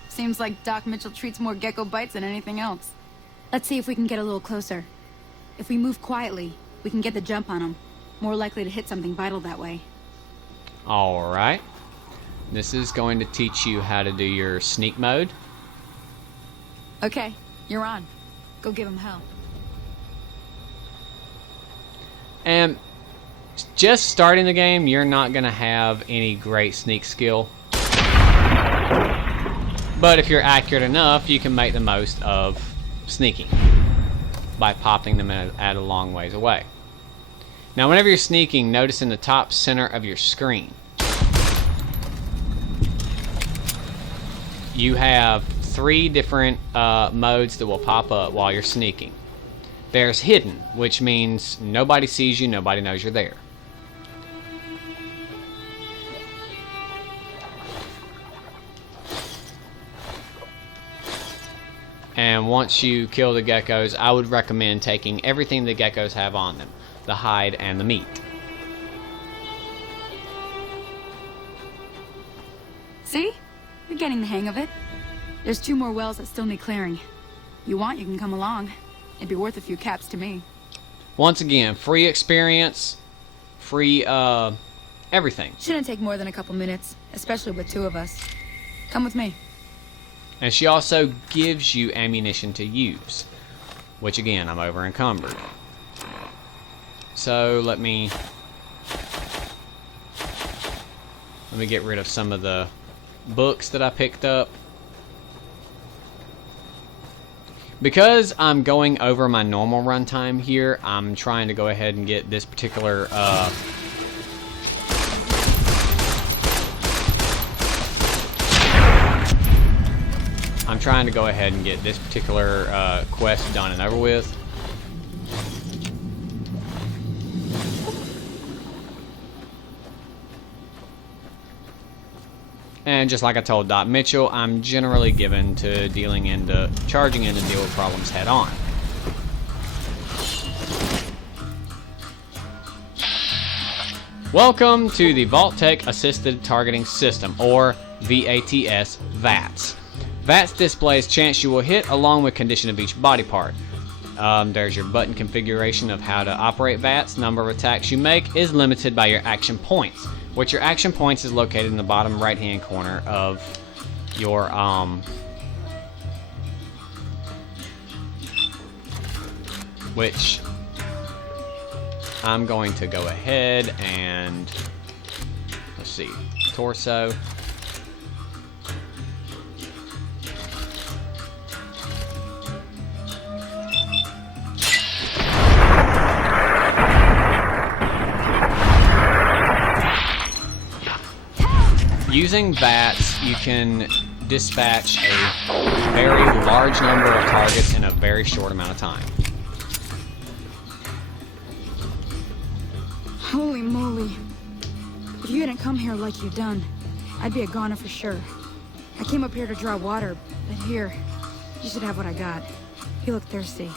Seems like Doc Mitchell treats more gecko bites than anything else. Let's see if we can get a little closer. If we move quietly, we can get the jump on them. More likely to hit something vital that way. Alright. This is going to teach you how to do your sneak mode. Okay, you're on. Go give them hell. And just starting the game, you're not going to have any great sneak skill. But if you're accurate enough, you can make the most of sneaking by popping them at a long ways away. Now, whenever you're sneaking, notice in the top center of your screen, you have 3 different modes that will pop up while you're sneaking. There's hidden, which means nobody sees you, nobody knows you're there. And once you kill the geckos, I would recommend taking everything the geckos have on them. The hide and the meat. See? You're getting the hang of it. There's 2 more wells that still need clearing. You want, you can come along. It'd be worth a few caps to me. Once again, free experience, free everything. Shouldn't take more than a couple minutes, especially with 2 of us. Come with me. And she also gives you ammunition to use, which again, I'm over encumbered. So let me get rid of some of the books that I picked up. Because I'm going over my normal runtime here, I'm trying to go ahead and get this particular quest done and over with. And just like I told Doc Mitchell, I'm generally given to charging in to deal with problems head on. Welcome to the Vault-Tec Assisted Targeting System, or VATS VATS. VATS displays chance you will hit along with condition of each body part. There's your button configuration of how to operate VATS. Number of attacks you make is limited by your action points, which your action points is located in the bottom right hand corner of your which I'm going to go ahead and let's see, torso. Using VATS, you can dispatch a very large number of targets in a very short amount of time. Holy moly. If you hadn't come here like you've done, I'd be a goner for sure. I came up here to draw water, but here, you should have what I got. You look thirsty.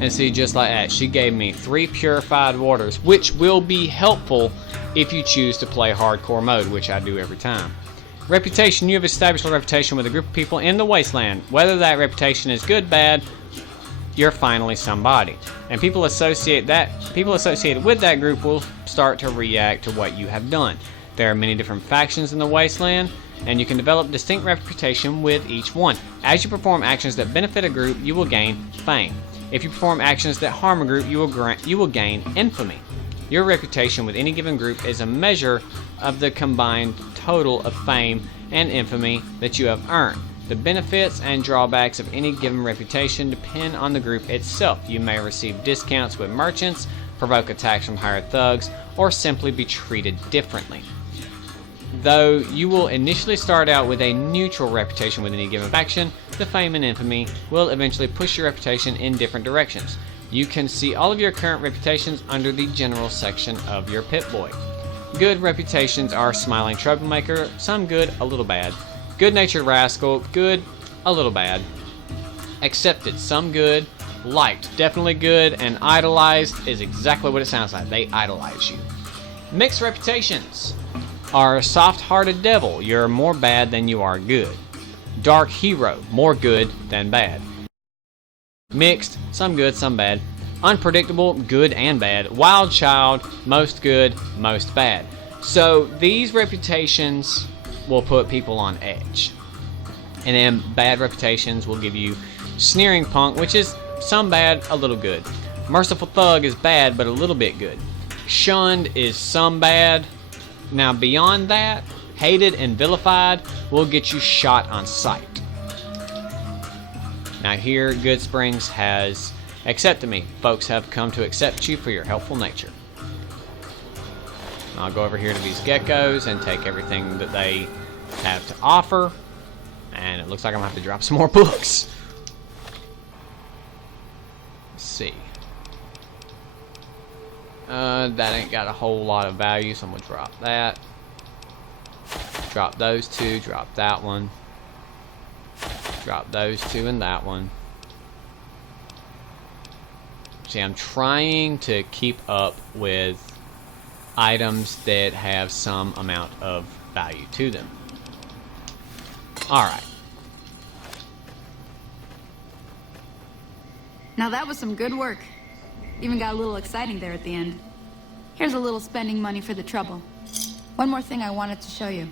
And see, just like that, she gave me 3 purified waters, which will be helpful if you choose to play hardcore mode, which I do every time. Reputation. You have established a reputation with a group of people in the wasteland. Whether that reputation is good, bad, you're finally somebody. And people associated with that group will start to react to what you have done. There are many different factions in the wasteland, and you can develop distinct reputation with each one. As you perform actions that benefit a group, you will gain fame. If you perform actions that harm a group, you will gain infamy. Your reputation with any given group is a measure of the combined total of fame and infamy that you have earned. The benefits and drawbacks of any given reputation depend on the group itself. You may receive discounts with merchants, provoke attacks from hired thugs, or simply be treated differently. Though you will initially start out with a neutral reputation with any given faction, the fame and infamy will eventually push your reputation in different directions. You can see all of your current reputations under the general section of your Pip-Boy. Good reputations are smiling troublemaker, some good, a little bad. Good-natured rascal, good, a little bad. Accepted, some good. Liked, definitely good. And idolized is exactly what it sounds like. They idolize you. Mixed reputations are soft-hearted devil. You're more bad than you are good. Dark hero, more good than bad. Mixed, some good, some bad. Unpredictable, good and bad. Wild child, most good, most bad. So these reputations will put people on edge. And then bad reputations will give you sneering punk, which is some bad, a little good. Merciful thug is bad, but a little bit good. Shunned is some bad. Now beyond that, hated and vilified will get you shot on sight. Now here, Goodsprings has accepted me. Folks have come to accept you for your helpful nature. I'll go over here to these geckos and take everything that they have to offer. And it looks like I'm gonna have to drop some more books. Let's see. That ain't got a whole lot of value, so I'm gonna drop that. Drop those two, drop that one. Drop those two and that one. See, I'm trying to keep up with items that have some amount of value to them. Alright. Now that was some good work. Even got a little exciting there at the end. Here's a little spending money for the trouble. One more thing I wanted to show you.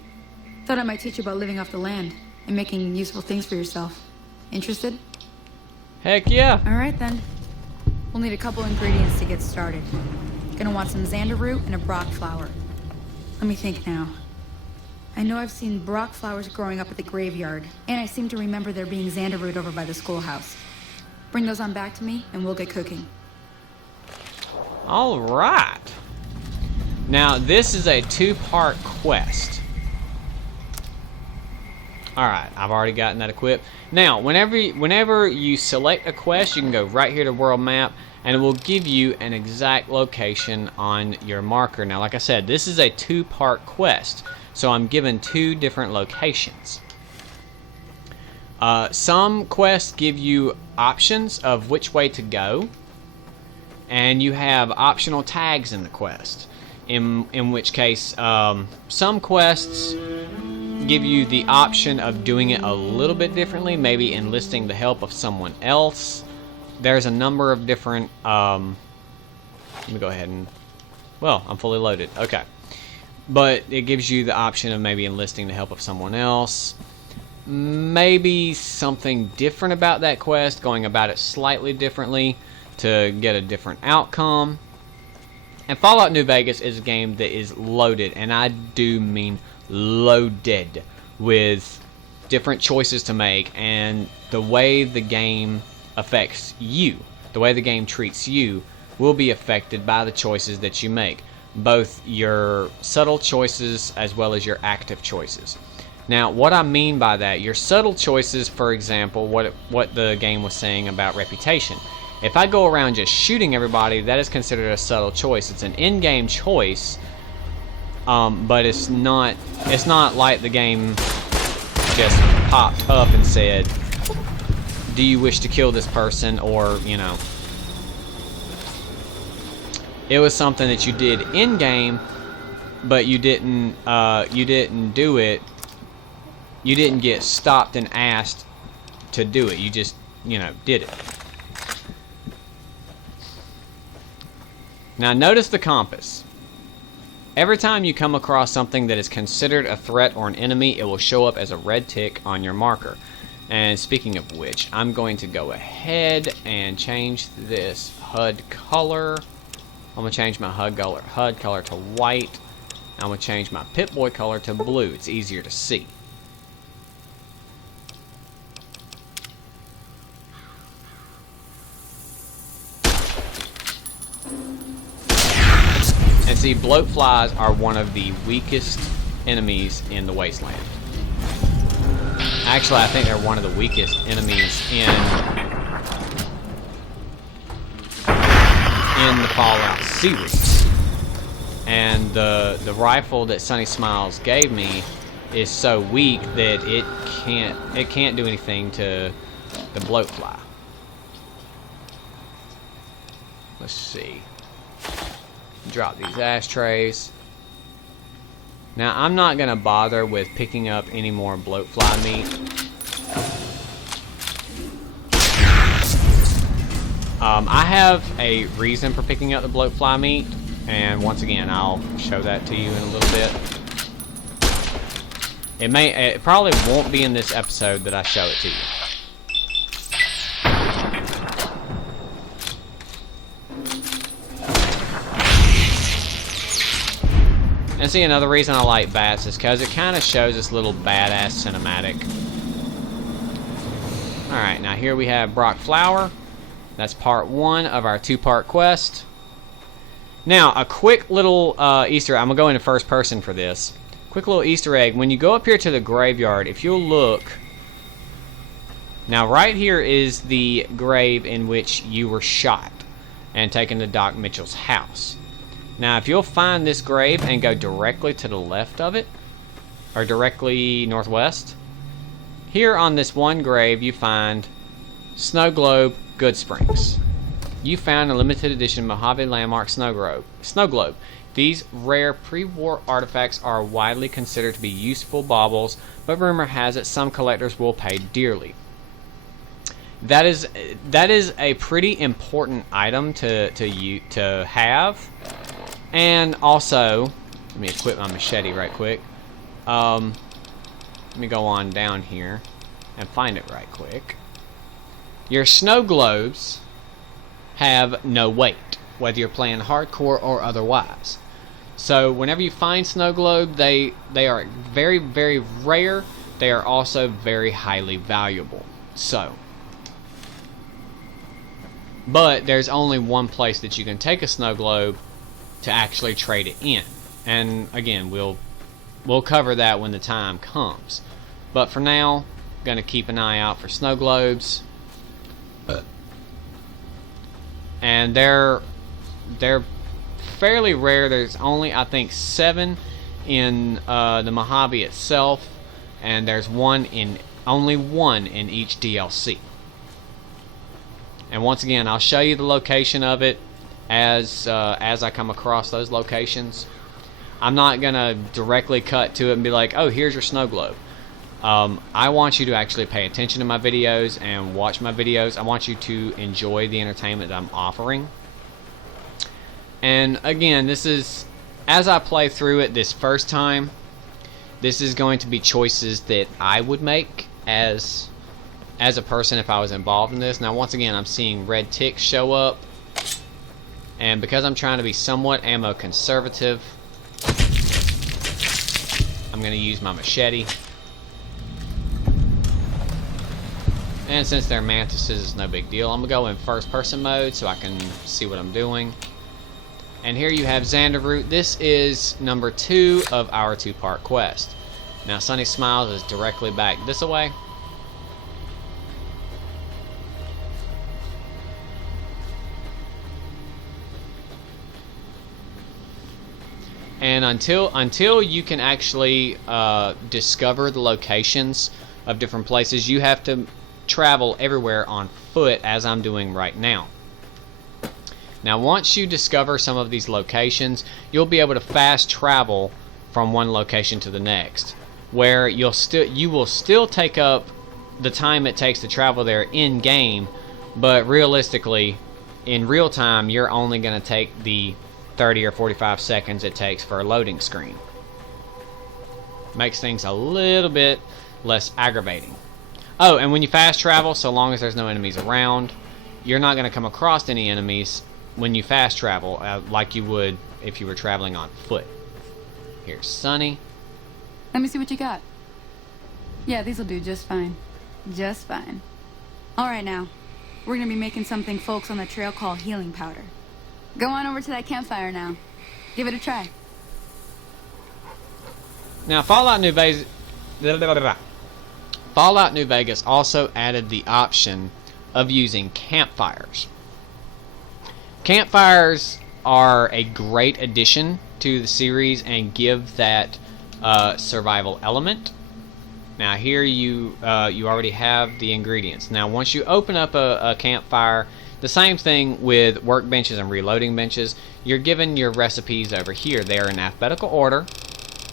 Thought I might teach you about living off the land and making useful things for yourself. Interested? Heck yeah. Alright then. We'll need a couple ingredients to get started. Gonna want some xander root and a brock flower. Let me think now. I know I've seen brock flowers growing up at the graveyard, and I seem to remember there being xander root over by the schoolhouse. Bring those on back to me, and we'll get cooking. Alright. Now, this is a 2-part quest. Alright, I've already gotten that equipped. Now, whenever you select a quest, you can go right here to world map, and it will give you an exact location on your marker. Now, like I said, this is a 2-part quest, so I'm given 2 different locations. Some quests give you options of which way to go, and you have optional tags in the quest. In which case, some quests give you the option of doing it a little bit differently, maybe enlisting the help of someone else. There's a number of different, let me go ahead and, well, I'm fully loaded, okay. But it gives you the option of maybe enlisting the help of someone else. Maybe something different about that quest, going about it slightly differently to get a different outcome. And Fallout New Vegas is a game that is loaded, and I do mean loaded, with different choices to make, and the way the game affects you, the way the game treats you, will be affected by the choices that you make, both your subtle choices as well as your active choices. Now, what I mean by that, your subtle choices, for example, what the game was saying about reputation. If I go around just shooting everybody, that is considered a subtle choice. It's an in-game choice, but it's not like the game just popped up and said, do you wish to kill this person, or, you know. It was something that you did in-game, but you didn't do it. You didn't get stopped and asked to do it. You just, you know, did it. Now notice the compass. Every time you come across something that is considered a threat or an enemy, it will show up as a red tick on your marker. And speaking of which, I'm going to go ahead and change this HUD color. I'm going to change my HUD color to white. I'm going to change my Pip-Boy color to blue. It's easier to see. And see, bloatflies are one of the weakest enemies in the Wasteland. Actually, I think they're one of the weakest enemies in the Fallout series. And the rifle that Sunny Smiles gave me is so weak that it can't do anything to the bloatfly. Let's see. Drop these ashtrays. Now, I'm not going to bother with picking up any more bloatfly meat. I have a reason for picking up the bloatfly meat, and once again, I'll show that to you in a little bit. It probably won't be in this episode that I show it to you. And see, another reason I like bats is because it kind of shows this little badass cinematic. Alright, now here we have Brock Flower. That's part 1 of our 2-part quest. Now, a quick little Easter egg. I'm going to go into first person for this. Quick little Easter egg. When you go up here to the graveyard, if you'll look Now right here is the grave in which you were shot and taken to Doc Mitchell's house. Now if you'll find this grave and go directly to the left of it, or directly northwest, here on this one grave you find Snow Globe, Goodsprings. You found a limited edition Mojave Landmark Snow Globe. These rare pre-war artifacts are widely considered to be useful baubles, but rumor has it some collectors will pay dearly. That is a pretty important item to have. And also, let me equip my machete right quick. Let me go on down here and find it right quick. Your snow globes have no weight, whether you're playing hardcore or otherwise. So whenever you find snow globe, they are very, very rare. They are also very highly valuable. So, but there's only one place that you can take a snow globe to actually trade it in. And again, we'll cover that when the time comes. But for now, I'm gonna keep an eye out for snow globes. And they're fairly rare. There's only, I think, 7 in the Mojave itself, and there's only one in each DLC. And once again, I'll show you the location of it as I come across those locations. I'm not gonna directly cut to it and be like, oh, here's your snow globe. I want you to actually pay attention to my videos and watch my videos. I want you to enjoy the entertainment that I'm offering. And again, this is, as I play through it this first time, this is going to be choices that I would make as a person if I was involved in this. Now once again, I'm seeing red ticks show up, and because I'm trying to be somewhat ammo conservative, I'm going to use my machete. And since they're mantises, it's no big deal. I'm going to go in first person mode so I can see what I'm doing. And here you have Xanderroot. This is number 2 of our 2-part quest. Now Sunny Smiles is directly back this way. And until you can actually discover the locations of different places, you have to travel everywhere on foot, as I'm doing right now. Now once you discover some of these locations, you'll be able to fast travel from one location to the next, where you will still take up the time it takes to travel there in game, but realistically in real time you're only going to take the 30 or 45 seconds it takes for a loading screen. Makes things a little bit less aggravating. Oh, and when you fast travel, so long as there's no enemies around, you're not going to come across any enemies when you fast travel like you would if you were traveling on foot. Here's Sunny. Let me see what you got. Yeah, these'll do just fine. Just fine. Alright now, we're gonna be making something folks on the trail call healing powder. Go on over to that campfire now. Give it a try. Now Fallout New Vegas also added the option of using campfires. Campfires are a great addition to the series and give that survival element. Now here you already have the ingredients. Now once you open up a campfire, the same thing with workbenches and reloading benches, you're given your recipes over here. They are in alphabetical order,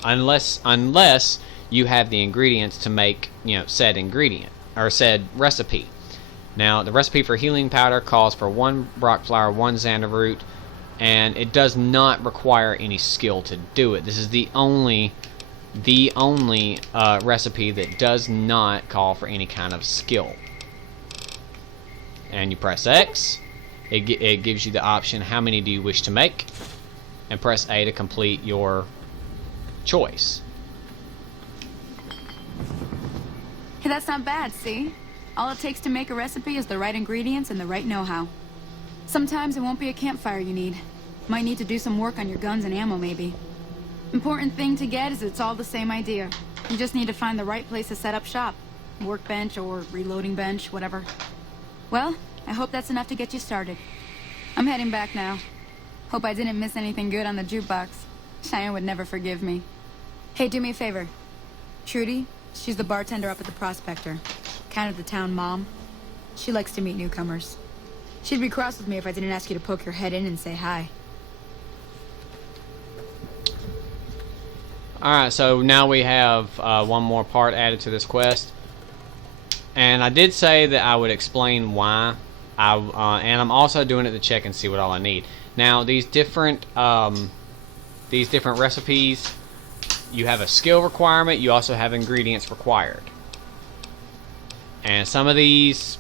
unless you have the ingredients to make, said ingredient or said recipe. Now the recipe for healing powder calls for 1 Brock flower, 1 Xanderroot, and it does not require any skill to do it. This is the only recipe that does not call for any kind of skill. And you press X, it gives you the option how many do you wish to make, and press A to complete your choice. Hey, that's not bad, see? All it takes to make a recipe is the right ingredients and the right know-how. Sometimes it won't be a campfire you need. Might need to do some work on your guns and ammo, maybe. Important thing to get is it's all the same idea. You just need to find the right place to set up shop. workbench or reloading bench, whatever. Well, I hope that's enough to get you started. I'm heading back now. Hope I didn't miss anything good on the jukebox. Cheyenne would never forgive me. Hey, do me a favor. Trudy, she's the bartender up at the Prospector. Kind of the town mom. She likes to meet newcomers. She'd be cross with me if I didn't ask you to poke your head in and say hi. Alright, so now we have one more part added to this quest. And I did say that I would explain why. And I'm also doing it to check and see what all I need. Now, these different recipes, you have a skill requirement, you also have ingredients required. And some of these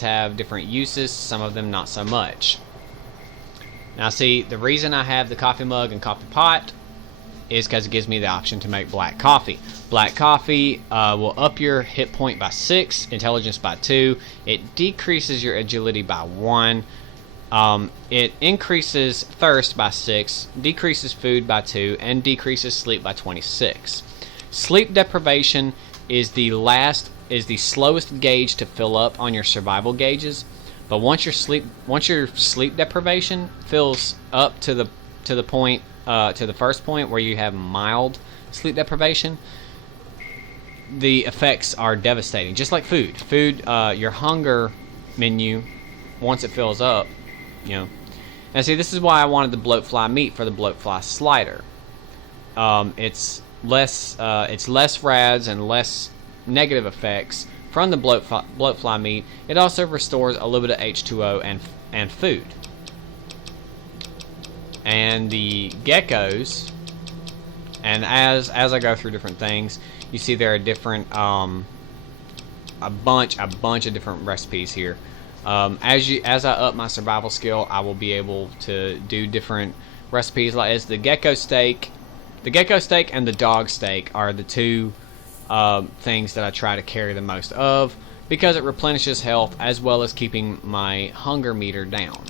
have different uses, some of them not so much. Now see, the reason I have the coffee mug and coffee pot is because it gives me the option to make black coffee. Black coffee will up your hit point by 6, intelligence by 2. It decreases your agility by 1. It increases thirst by 6, decreases food by 2, and decreases sleep by 26. Sleep deprivation is the slowest gauge to fill up on your survival gauges. But once your sleep deprivation fills up to the point to the first point where you have mild sleep deprivation, the effects are devastating. Just like food. Your hunger menu, once it fills up, you know. And see, this is why I wanted the bloatfly meat for the bloatfly slider. It's less rads and less negative effects from the bloatfly meat. It also restores a little bit of H2O and food. And the geckos, and as I go through different things, you see there are different a bunch of different recipes here. As I up my survival skill, I will be able to do different recipes, like as the gecko steak. The gecko steak and the dog steak are the two things that I try to carry the most of, because it replenishes health as well as keeping my hunger meter down.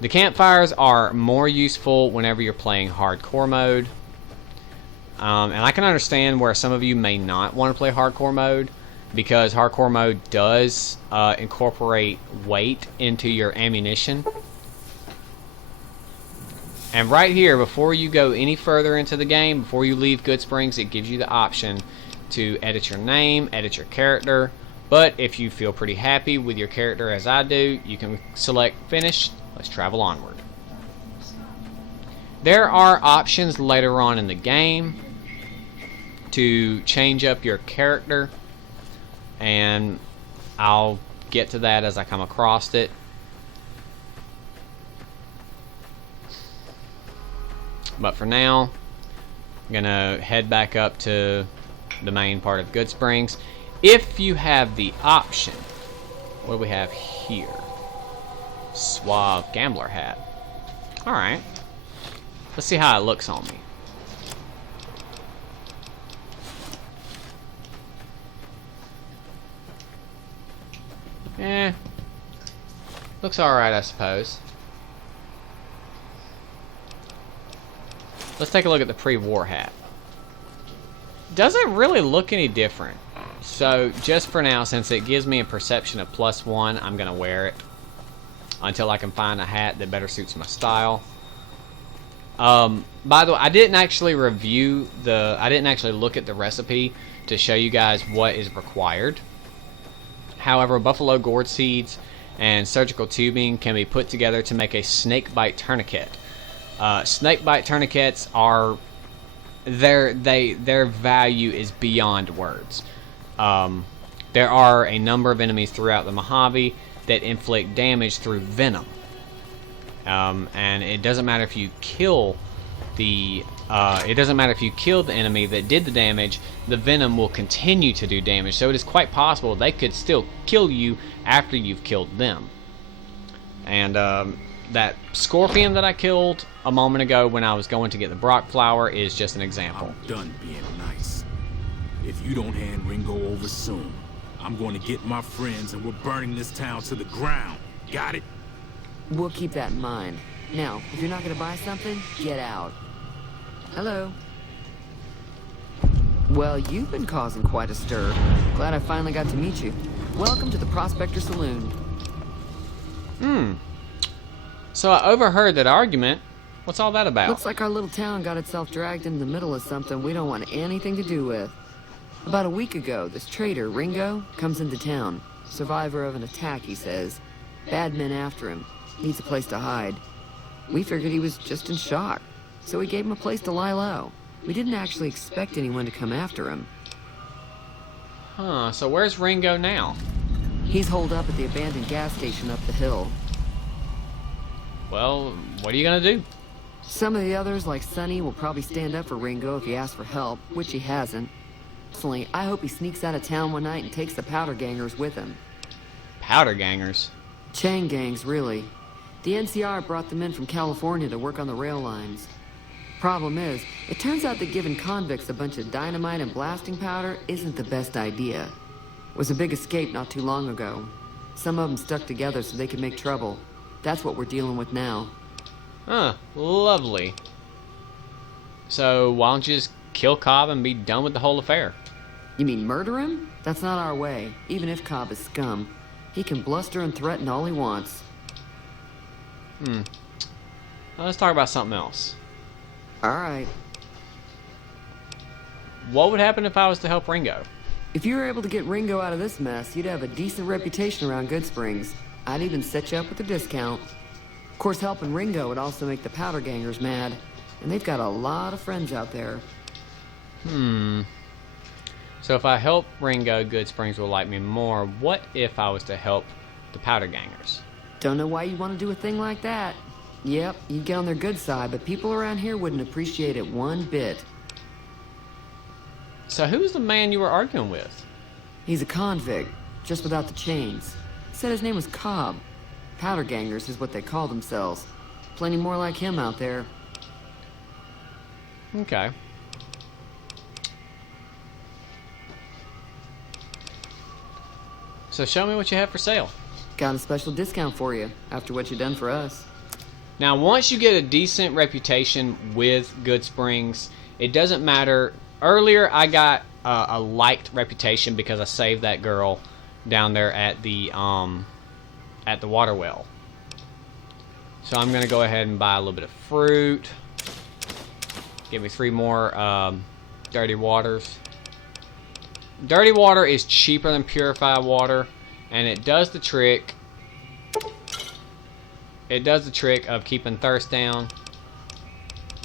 The campfires are more useful whenever you're playing hardcore mode. And I can understand where some of you may not want to play hardcore mode, because hardcore mode does incorporate weight into your ammunition. And right here, before you go any further into the game, before you leave Goodsprings, it gives you the option to edit your name, edit your character. But if you feel pretty happy with your character as I do, you can select Finish. Let's travel onward. There are options later on in the game to change up your character, and I'll get to that as I come across it. But for now, I'm gonna head back up to the main part of Goodsprings. If you have the option, what do we have here? Suave gambler hat. Alright. Let's see how it looks on me. Looks alright, I suppose. Let's take a look at the pre-war hat. Doesn't really look any different. So, just for now, since it gives me a perception of +1, I'm gonna wear it until I can find a hat that better suits my style. By the way, I didn't actually look at the recipe to show you guys what is required. However, buffalo gourd seeds and surgical tubing can be put together to make a snakebite tourniquet. Snakebite tourniquets are their value is beyond words. There are a number of enemies throughout the Mojave that inflict damage through venom, and it doesn't matter if you kill the enemy that did the damage. The venom will continue to do damage, so it is quite possible they could still kill you after you've killed them. And that scorpion that I killed a moment ago when I was going to get the Brock flower is just an example. I'm done being nice. If you don't hand Ringo over soon, I'm going to get my friends and we're burning this town to the ground. Got it? We'll keep that in mind. Now, if you're not gonna buy something, get out. Hello? Well, you've been causing quite a stir. Glad I finally got to meet you. Welcome to the Prospector Saloon. So I overheard that argument. What's all that about? Looks like our little town got itself dragged into the middle of something we don't want anything to do with. About a week ago, this trader, Ringo, comes into town. Survivor of an attack, he says. Bad men after him. Needs a place to hide. We figured he was just in shock, so we gave him a place to lie low. We didn't actually expect anyone to come after him. Huh, so where's Ringo now? He's holed up at the abandoned gas station up the hill. Well, what are you gonna do? Some of the others, like Sonny, will probably stand up for Ringo if he asks for help, which he hasn't. Personally, I hope he sneaks out of town one night and takes the powder gangers with him. Powder gangers? Chain gangs, really. The NCR brought them in from California to work on the rail lines. Problem is, it turns out that giving convicts a bunch of dynamite and blasting powder isn't the best idea. It was a big escape not too long ago. Some of them stuck together so they could make trouble. That's what we're dealing with now. Huh, lovely. So why don't you just kill Cobb and be done with the whole affair? You mean murder him? That's not our way, even if Cobb is scum. He can bluster and threaten all he wants. Now let's talk about something else. Alright. What would happen if I was to help Ringo? If you were able to get Ringo out of this mess, you'd have a decent reputation around Goodsprings. I'd even set you up with a discount. Of course, helping Ringo would also make the powder gangers mad. And they've got a lot of friends out there. So if I help Ringo, Goodsprings will like me more. What if I was to help the powder gangers? Don't know why you want to do a thing like that. Yep, you'd get on their good side, but people around here wouldn't appreciate it one bit. So who's the man you were arguing with? He's a convict, just without the chains. Said his name was Cobb. Powder gangers is what they call themselves. Plenty more like him out there. Okay. So show me what you have for sale. Got a special discount for you, after what you done for us. Now, once you get a decent reputation with Goodsprings, it doesn't matter. Earlier, I got a liked reputation because I saved that girl down there at the water well. So I'm gonna go ahead and buy a little bit of fruit. Give me 3 more dirty waters. Dirty water is cheaper than purified water, and it does the trick. It does the trick of keeping thirst down.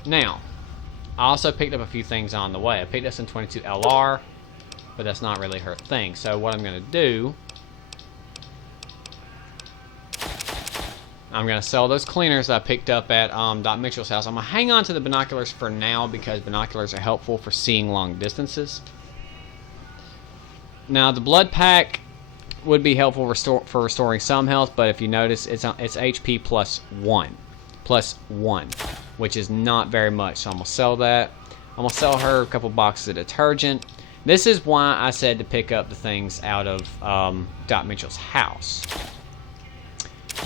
Now, I also picked up a few things on the way. I picked up some 22 LR, but that's not really her thing. So what I'm going to do, I'm going to sell those cleaners that I picked up at Doc Mitchell's house. I'm going to hang on to the binoculars for now because binoculars are helpful for seeing long distances. Now, the blood pack would be helpful for restoring some health, but if you notice, it's HP plus 1, which is not very much. So I'm gonna sell that. I'm gonna sell her a couple boxes of detergent. This is why I said to pick up the things out of Doc Mitchell's house,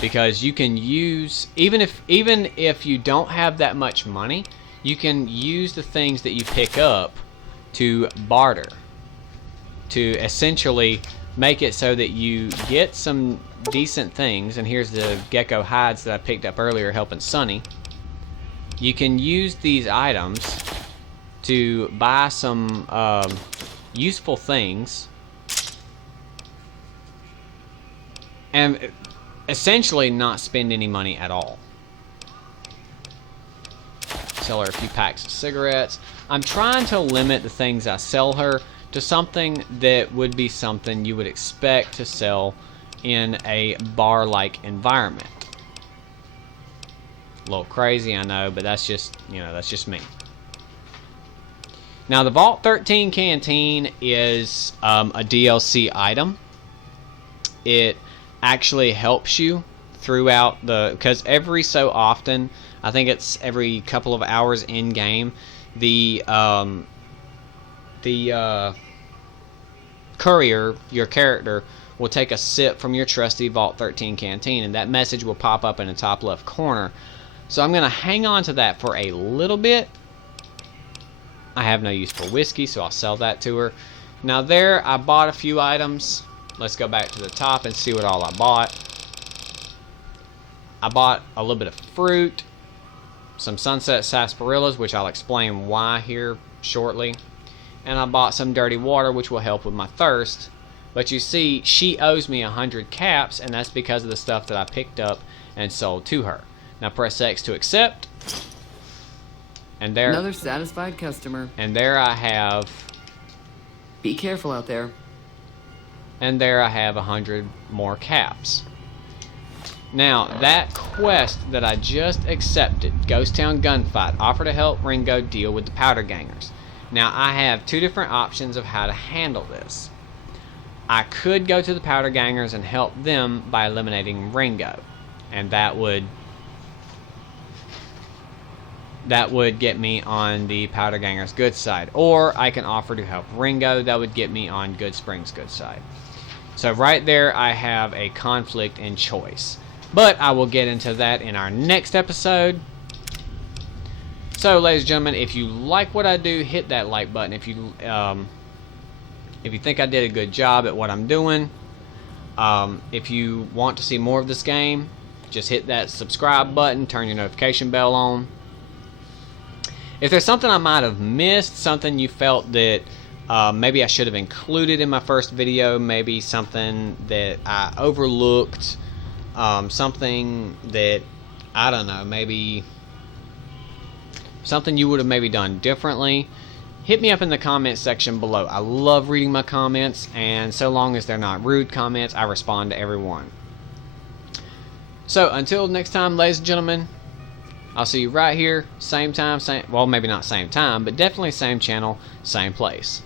because you can use, even if you don't have that much money, you can use the things that you pick up to barter, to essentially make it so that you get some decent things. And here's the gecko hides that I picked up earlier helping Sonny. You can use these items to buy some useful things and essentially not spend any money at all. Sell her a few packs of cigarettes. I'm trying to limit the things I sell her to something that would be something you would expect to sell in a bar-like environment. A little crazy, I know, but that's just, that's just me. Now, the Vault 13 canteen is a DLC item. It actually helps you throughout because every so often, I think it's every couple of hours in game, the courier, your character, will take a sip from your trusty Vault 13 canteen, and that message will pop up in the top left corner. So I'm going to hang on to that for a little bit, I have no use for whiskey, so I'll sell that to her. Now there, I bought a few items. Let's go back to the top and see what all I bought. I bought a little bit of fruit, some sunset sarsaparillas, which I'll explain why here shortly. And I bought some dirty water, which will help with my thirst. But you see, she owes me 100 caps, and that's because of the stuff that I picked up and sold to her. Now press X to accept. And there, Another satisfied customer. and there I have, Be careful out there. and there I have 100 more caps. Now, that quest that I just accepted, Ghost Town Gunfight, offer to help Ringo deal with the Powder Gangers. Now, I have two different options of how to handle this. I could go to the Powder Gangers and help them by eliminating Ringo, and that would get me on the Powder Gangers' good side. Or I can offer to help Ringo, that would get me on Goodsprings' good side. So right there I have a conflict in choice. But I will get into that in our next episode. So ladies and gentlemen, if you like what I do, hit that like button. If you think I did a good job at what I'm doing, if you want to see more of this game, just hit that subscribe button, turn your notification bell on. If there's something I might have missed, something you felt that maybe I should have included in my first video, maybe something that I overlooked, something that, I don't know, maybe something you would have maybe done differently, hit me up in the comment section below. I love reading my comments, and so long as they're not rude comments, I respond to everyone. So until next time, ladies and gentlemen, I'll see you right here, same time, well, maybe not same time, but definitely same channel, same place.